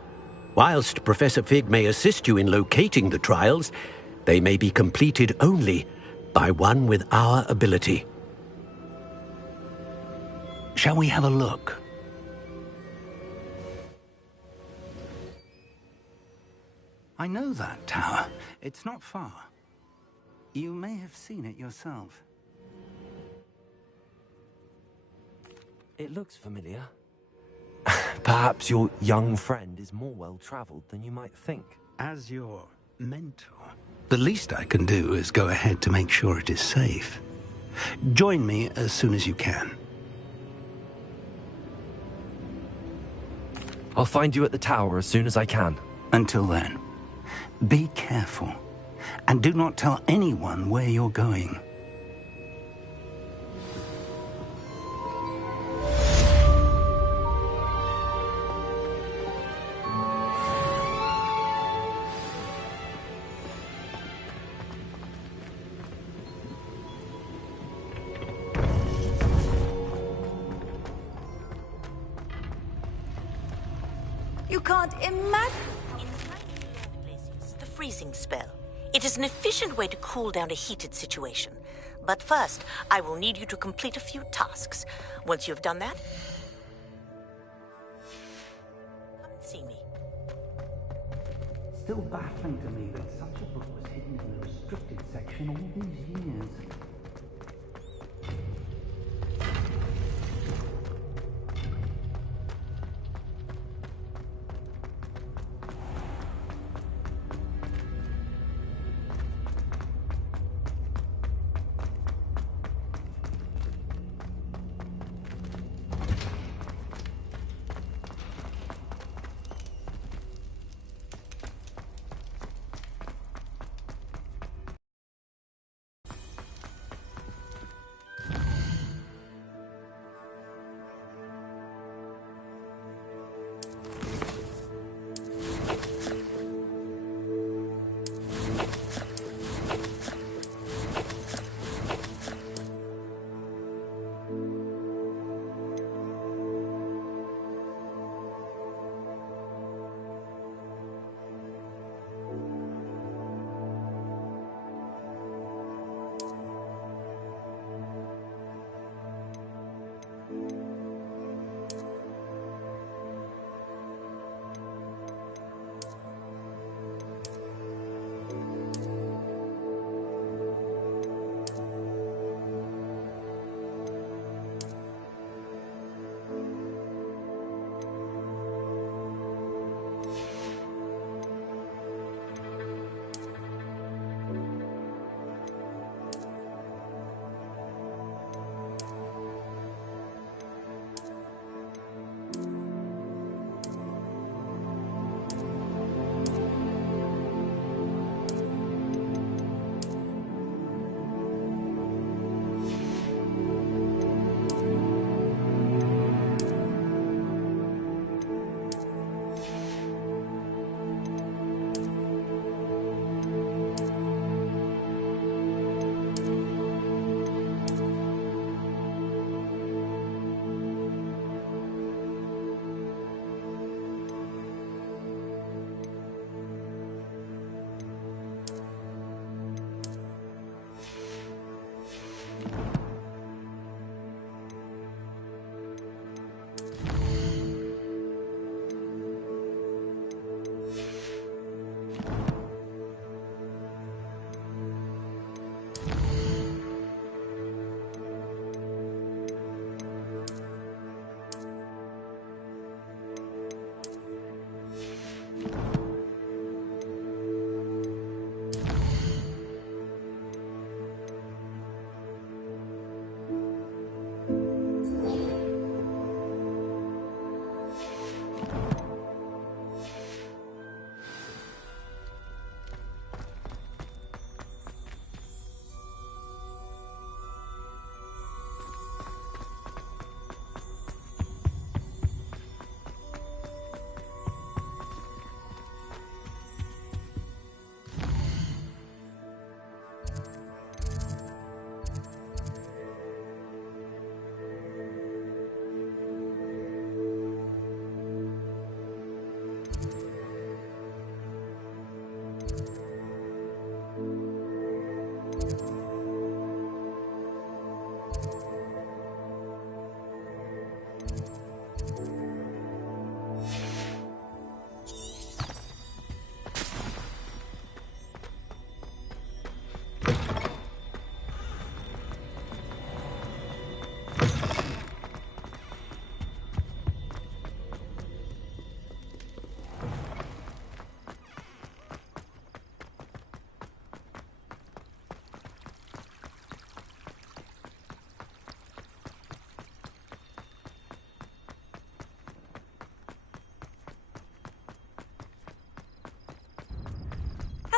Whilst Professor Fig may assist you in locating the trials, they may be completed only by one with our ability. Shall we have a look? I know that tower. It's not far. You may have seen it yourself. It looks familiar. Perhaps your young friend is more well-traveled than you might think. As your mentor, the least I can do is go ahead to make sure it is safe. Join me as soon as you can. I'll find you at the tower as soon as I can. Until then, be careful, and do not tell anyone where you're going. You can't imagine. The freezing spell. It is an efficient way to cool down a heated situation. But first, I will need you to complete a few tasks. Once you've done that, come and see me. Still baffling to me that such a book was hidden in the restricted section all these years.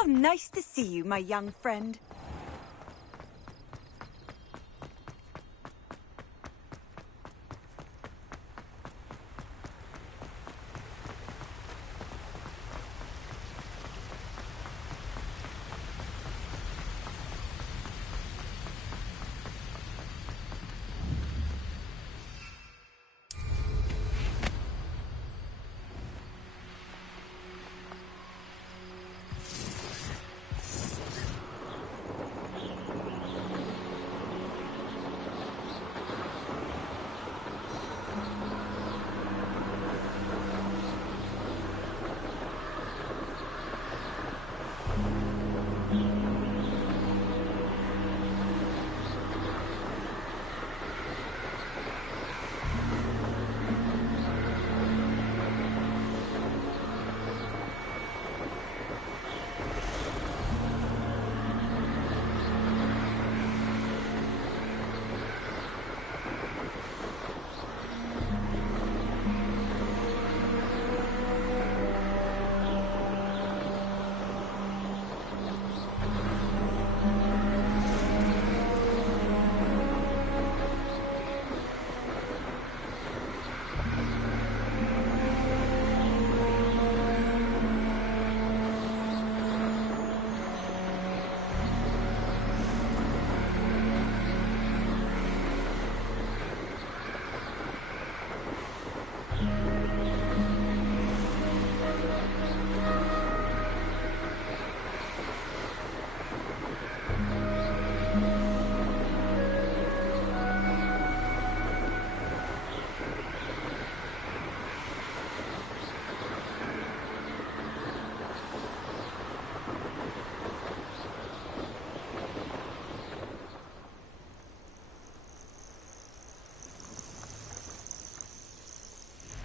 How nice to see you, my young friend.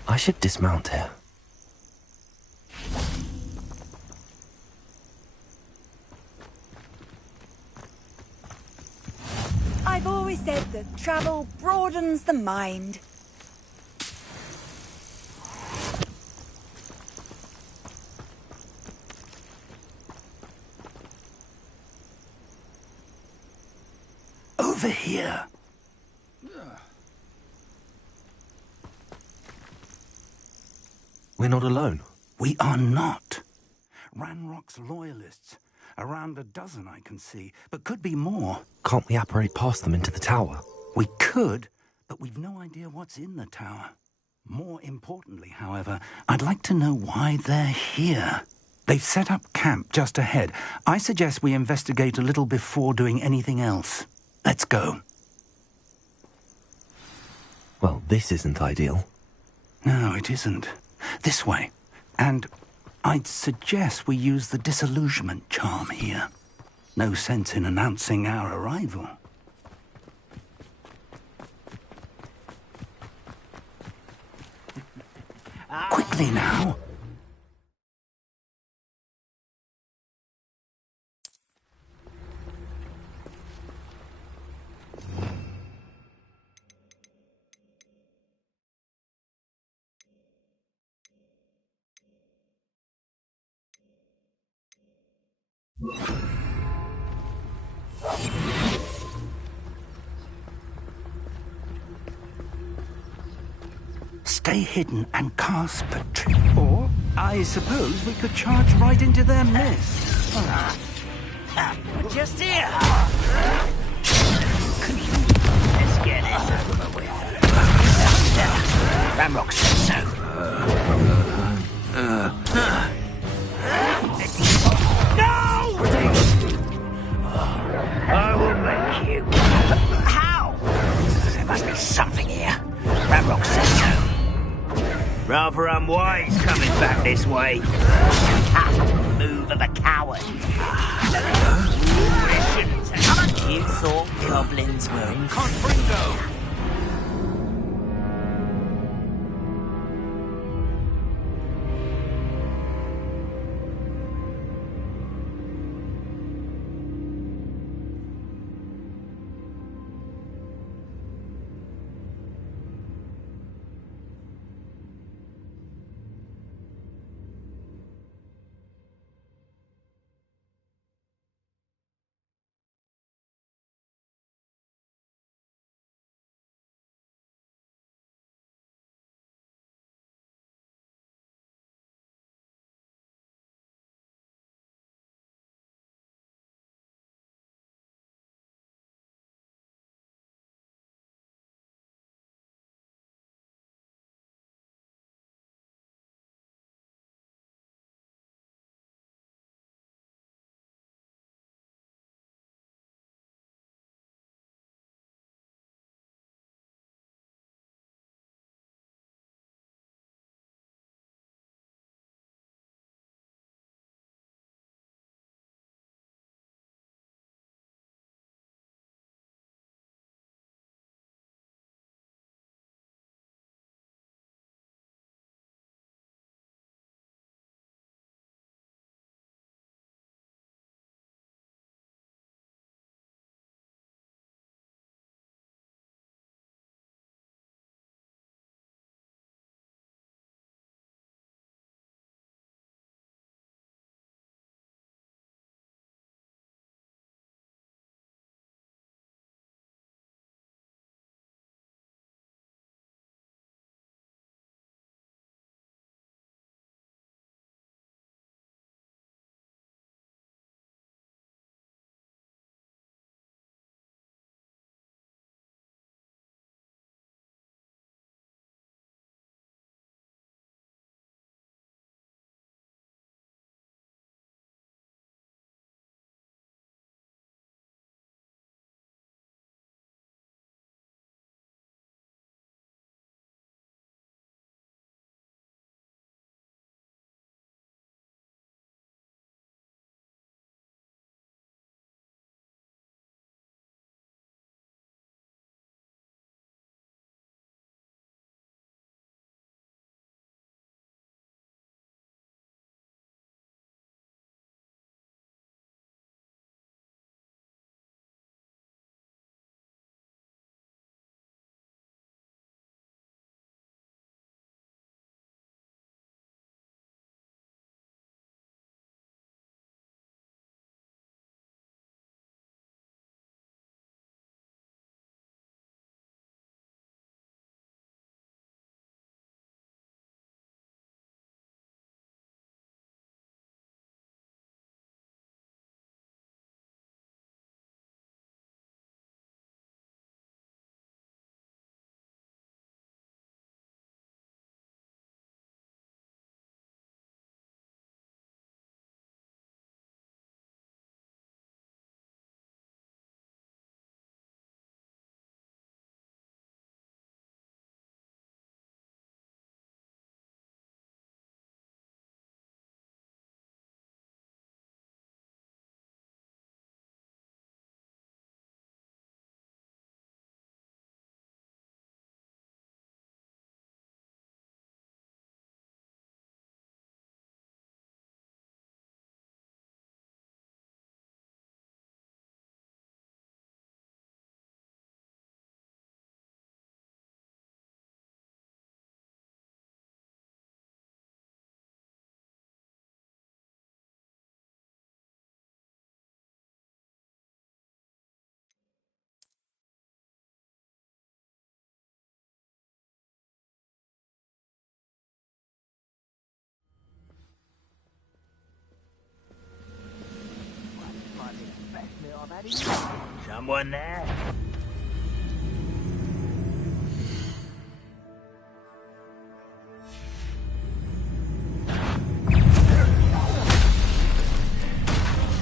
I should dismount here. I've always said that travel broadens the mind. Over here. We're not alone. We are not. Ranrock's loyalists. Around a dozen I can see, but could be more. Can't we apparate past them into the tower? We could, but we've no idea what's in the tower. More importantly, however, I'd like to know why they're here. They've set up camp just ahead. I suggest we investigate a little before doing anything else. Let's go. Well, this isn't ideal. No, it isn't. This way. And I'd suggest we use the disillusionment charm here. No sense in announcing our arrival. Quickly now. Stay hidden and cast patrol. Or, I suppose we could charge right into their mist. Just here. Let's get this over with. Ramrock said so. No! I will make you. How? There must be something here. Ramrock said so. Rather unwise coming back this way. Move of a coward. You thought goblins were in Confringo. Someone there?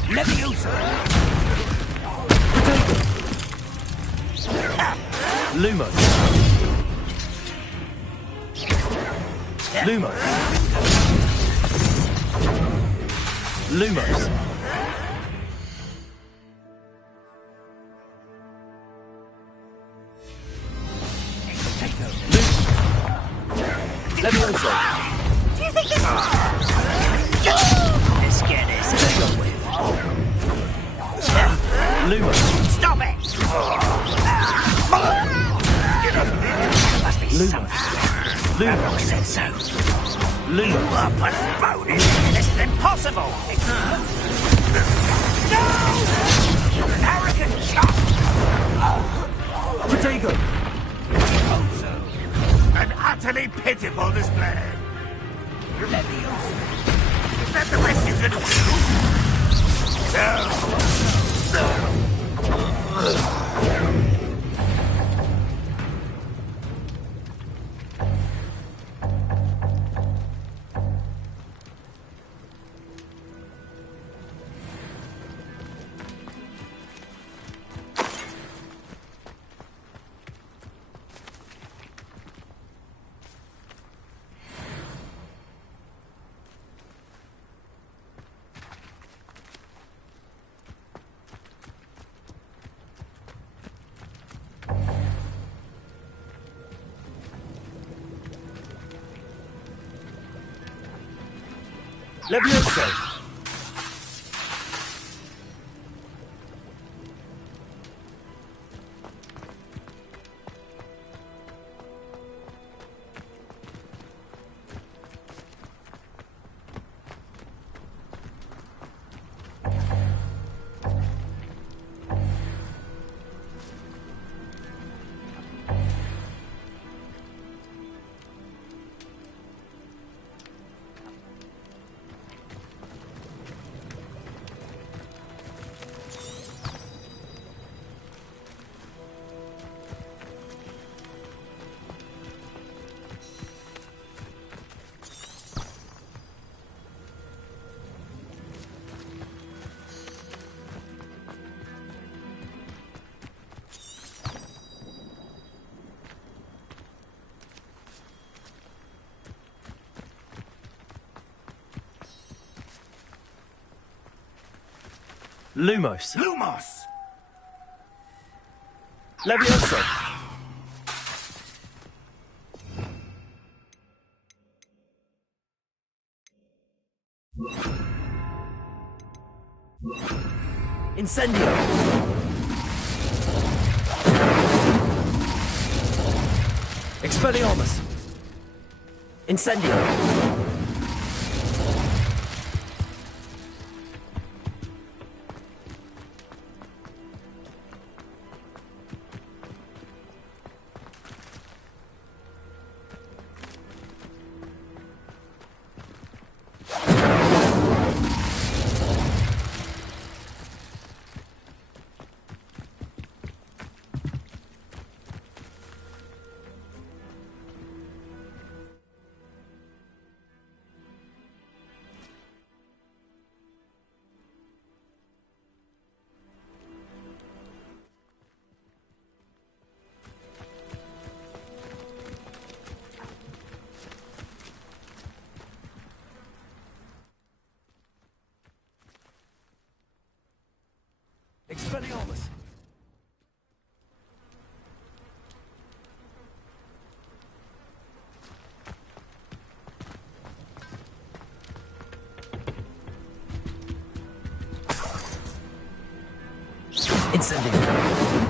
Leviosa! Lumos. Lumos. Lumos. Leviosa. Do you think this... Let's get this over with. Lumos. Stop it! Must be something. Ranrock said so. You are postponing. This is impossible. No! You arrogant chump! Potato. An utterly pitiful display. Leviosa. Is that the best you can do? No. Leviosa. Lumos. Lumos! Leviosa. Incendio. Expelliarmus. Incendio. Expelliarmus. Incendio.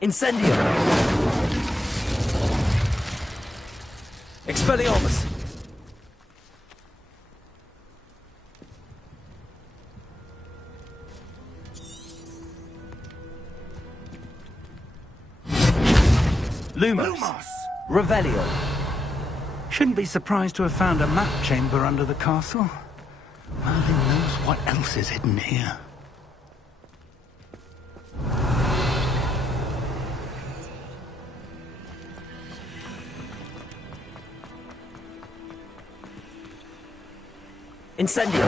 Incendio! Expelliarmus! Lumos! Revelio! Shouldn't be surprised to have found a map chamber under the castle. Merlin knows what else is hidden here. Incendio!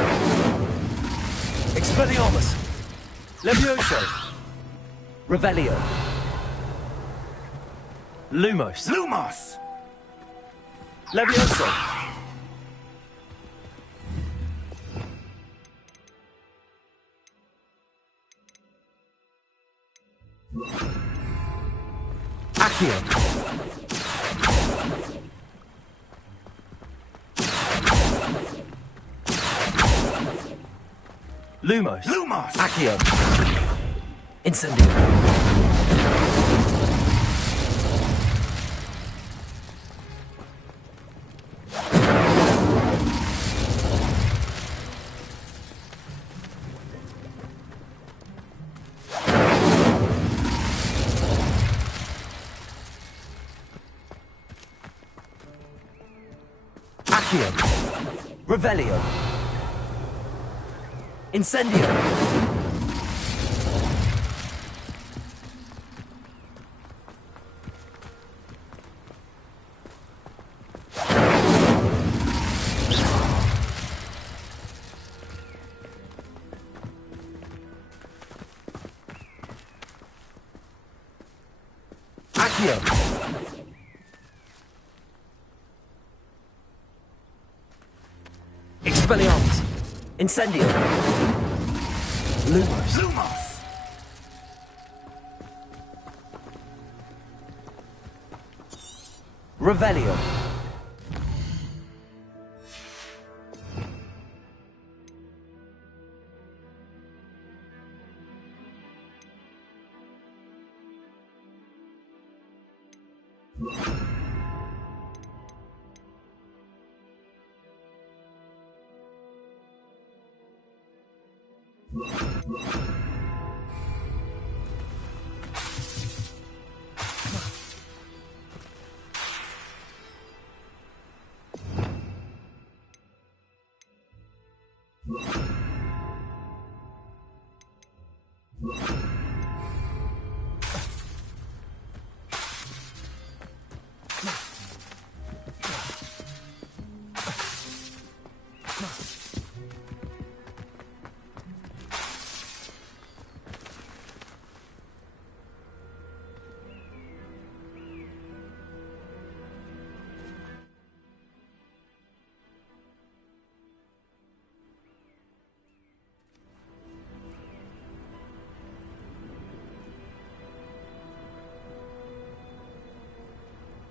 Expelliarmus! Levioso! Revelio! Lumos! Lumos! Levioso! Accio! Lumos! Lumos! Accio! Incendio! Accio! Revelio! Incendio! Accio! Expelliarmus! Incendio! Lumos! Lumos! Revelio!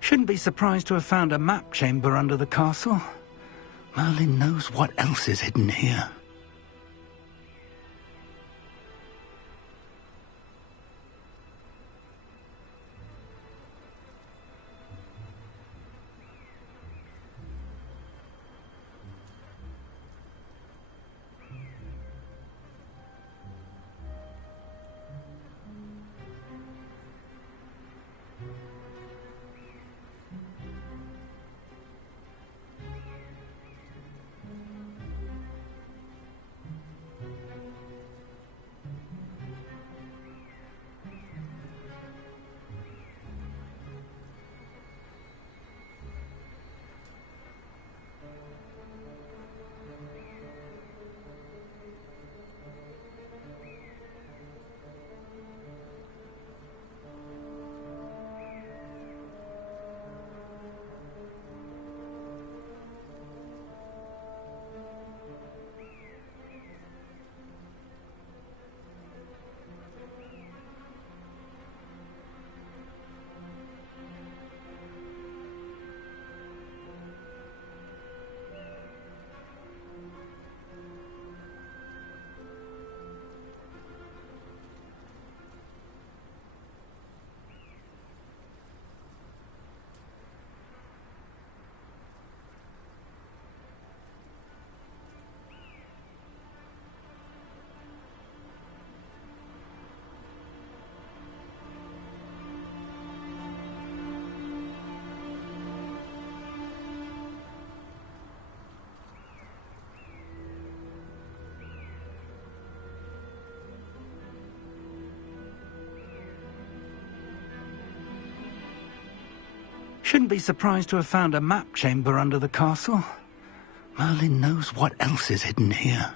Shouldn't be surprised to have found a map chamber under the castle. Merlin knows what else is hidden here. Shouldn't be surprised to have found a map chamber under the castle. Merlin knows what else is hidden here.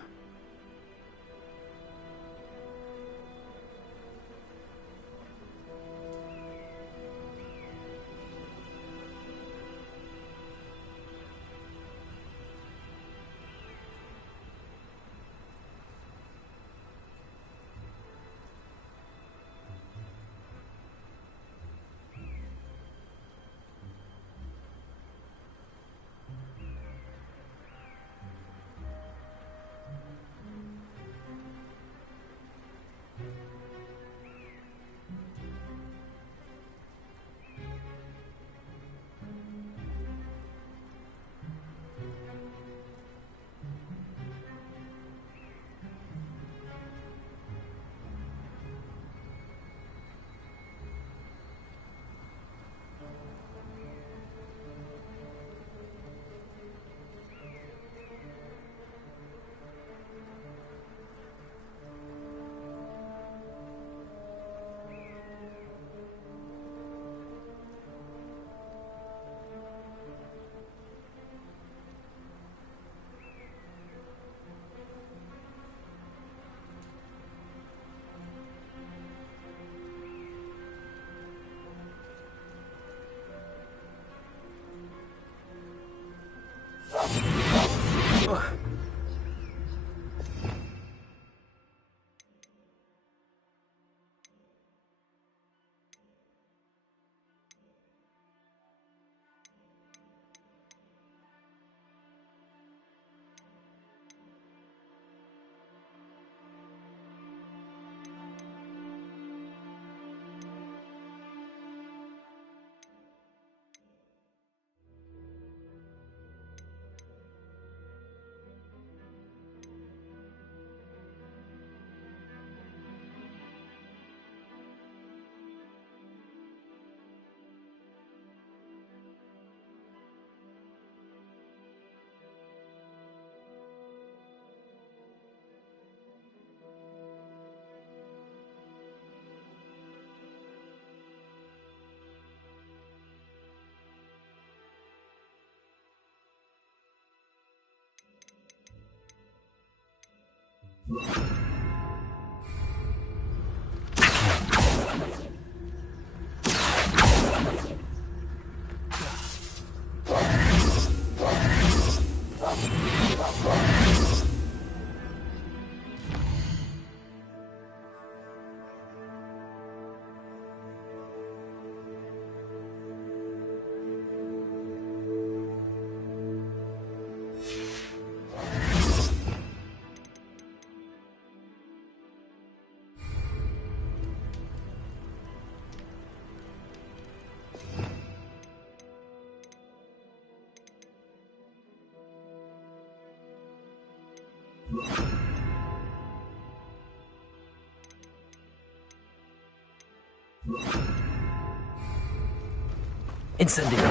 Incendio.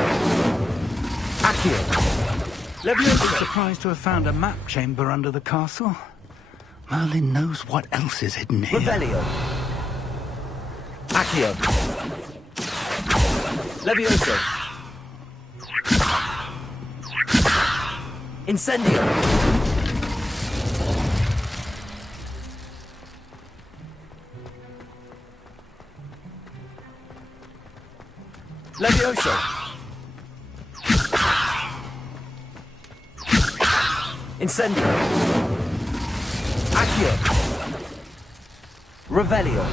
Accio. Levioso. Surprised to have found a map chamber under the castle. Merlin knows what else is hidden here. Revelio. Accio. Levioso. Incendio. Levioso. Incendio. Accio. Revelio.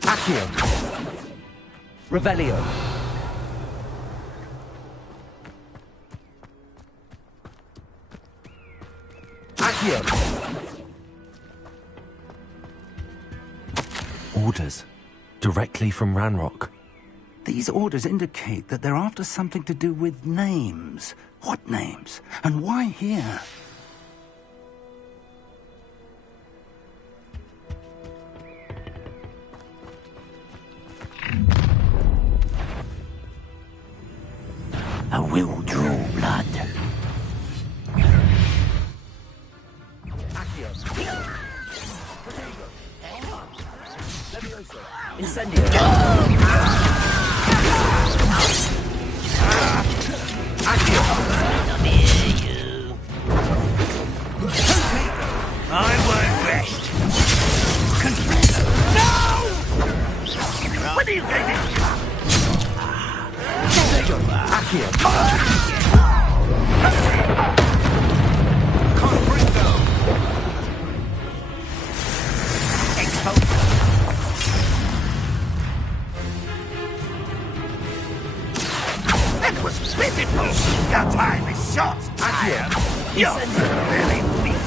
Accio. Revelio. Accio. Orders. Directly from Ranrock. These orders indicate that they're after something to do with names. What names? And why here? I will draw blood. Accio. Levioso. Levioso! Incendio! I won't rest. No! What are you getting? That was pitiful. Your time is short. You're very weak.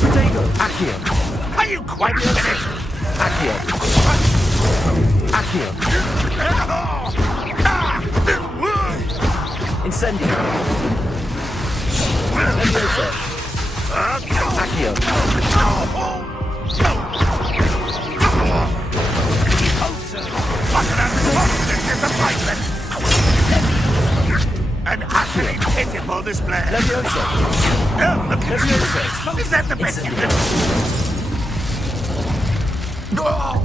Potato! Accio! Are you quite finished? Accio! Accio! Incendio! Levioso! Accio! What an unfortunate disappointment! An utterly pitiful display. Levioso! Oh, look. Levioso! Is that the best you can do?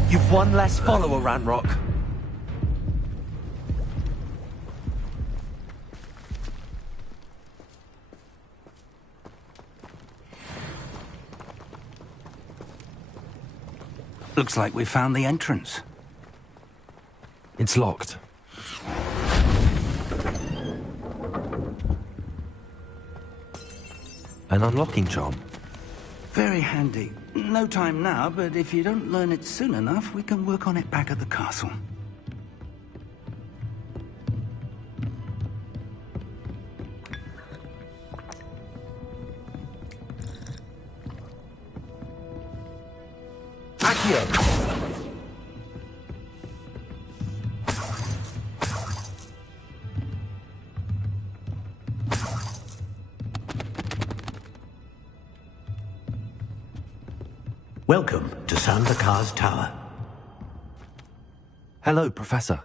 You've one less follower, Ranrock. Looks like we found the entrance. It's locked. An unlocking charm. Very handy. No time now, but if you don't learn it soon enough, we can work on it back at the castle. Accio! Welcome to Sambakar's Tower. Hello, Professor.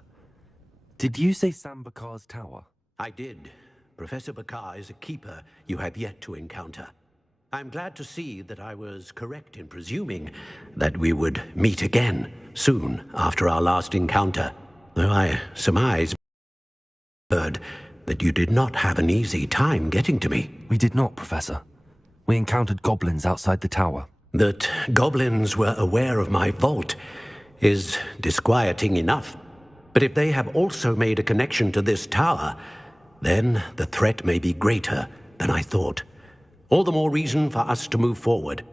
Did you say Sambakar's Tower? I did. Professor Bakar is a keeper you have yet to encounter. I'm glad to see that I was correct in presuming that we would meet again soon after our last encounter, though I surmise heard that you did not have an easy time getting to me. We did not, Professor. We encountered goblins outside the tower. That goblins were aware of my vault is disquieting enough. But if they have also made a connection to this tower, then the threat may be greater than I thought. All the more reason for us to move forward.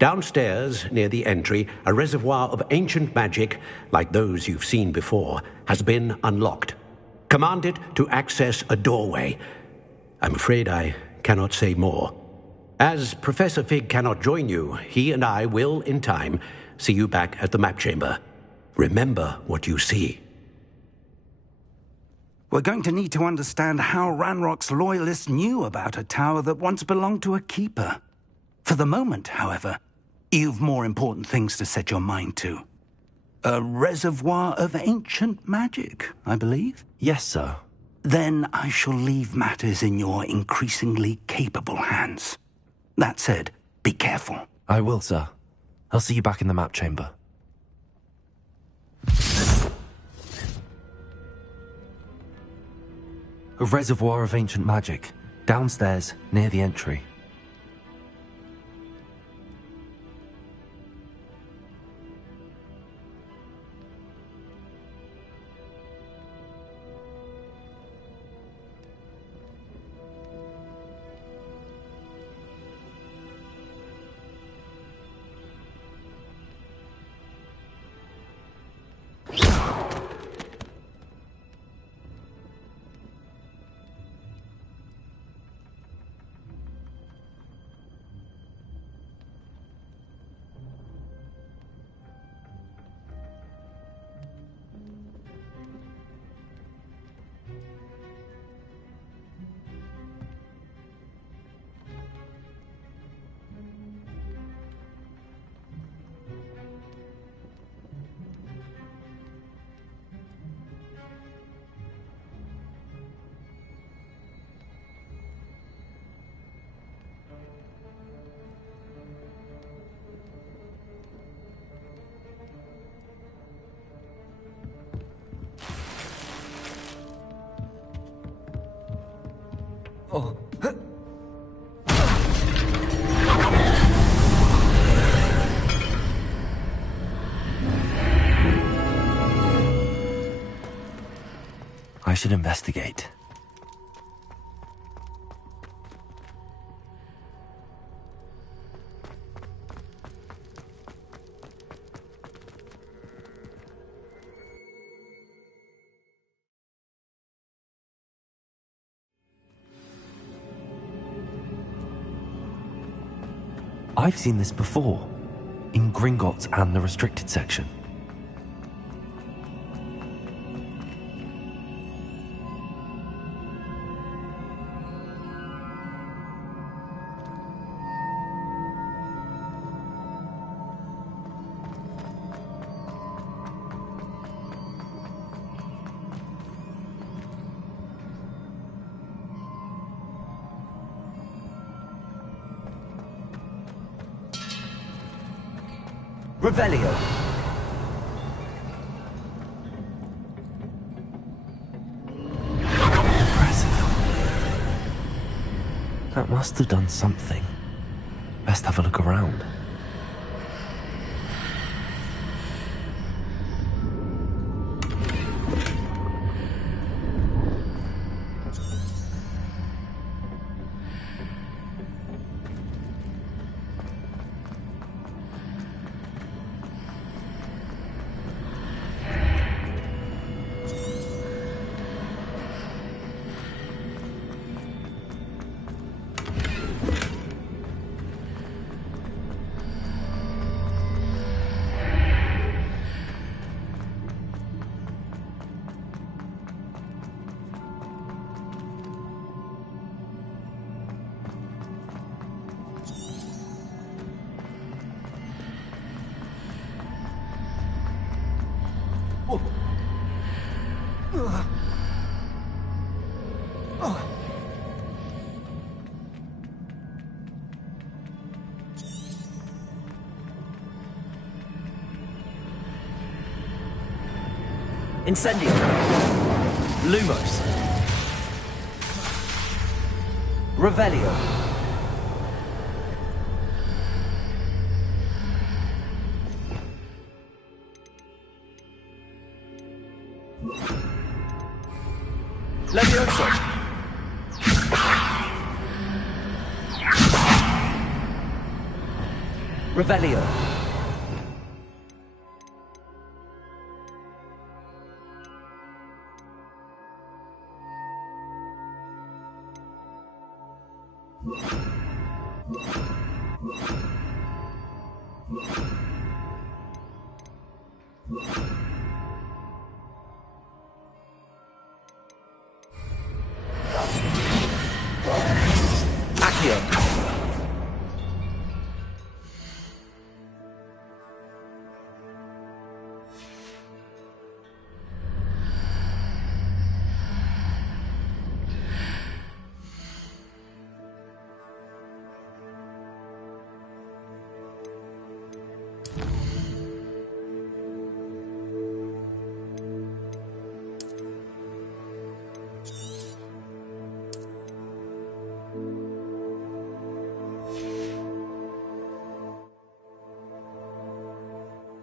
Downstairs, near the entry, a reservoir of ancient magic, like those you've seen before, has been unlocked. Command it to access a doorway. I'm afraid I cannot say more. As Professor Fig cannot join you, he and I will, in time, see you back at the map chamber. Remember what you see. We're going to need to understand how Ranrock's loyalists knew about a tower that once belonged to a keeper. For the moment, however, you've more important things to set your mind to. A reservoir of ancient magic, I believe? Yes, sir. Then I shall leave matters in your increasingly capable hands. That said, be careful. I will, sir. I'll see you back in the map chamber. A reservoir of ancient magic, downstairs, near the entry. I should investigate. I've seen this before, in Gringotts and the restricted section. Revelio. Impressive. That must have done something. Best have a look around. Incendio. Lumos. Revelio. Levioso. Revelio. Accio.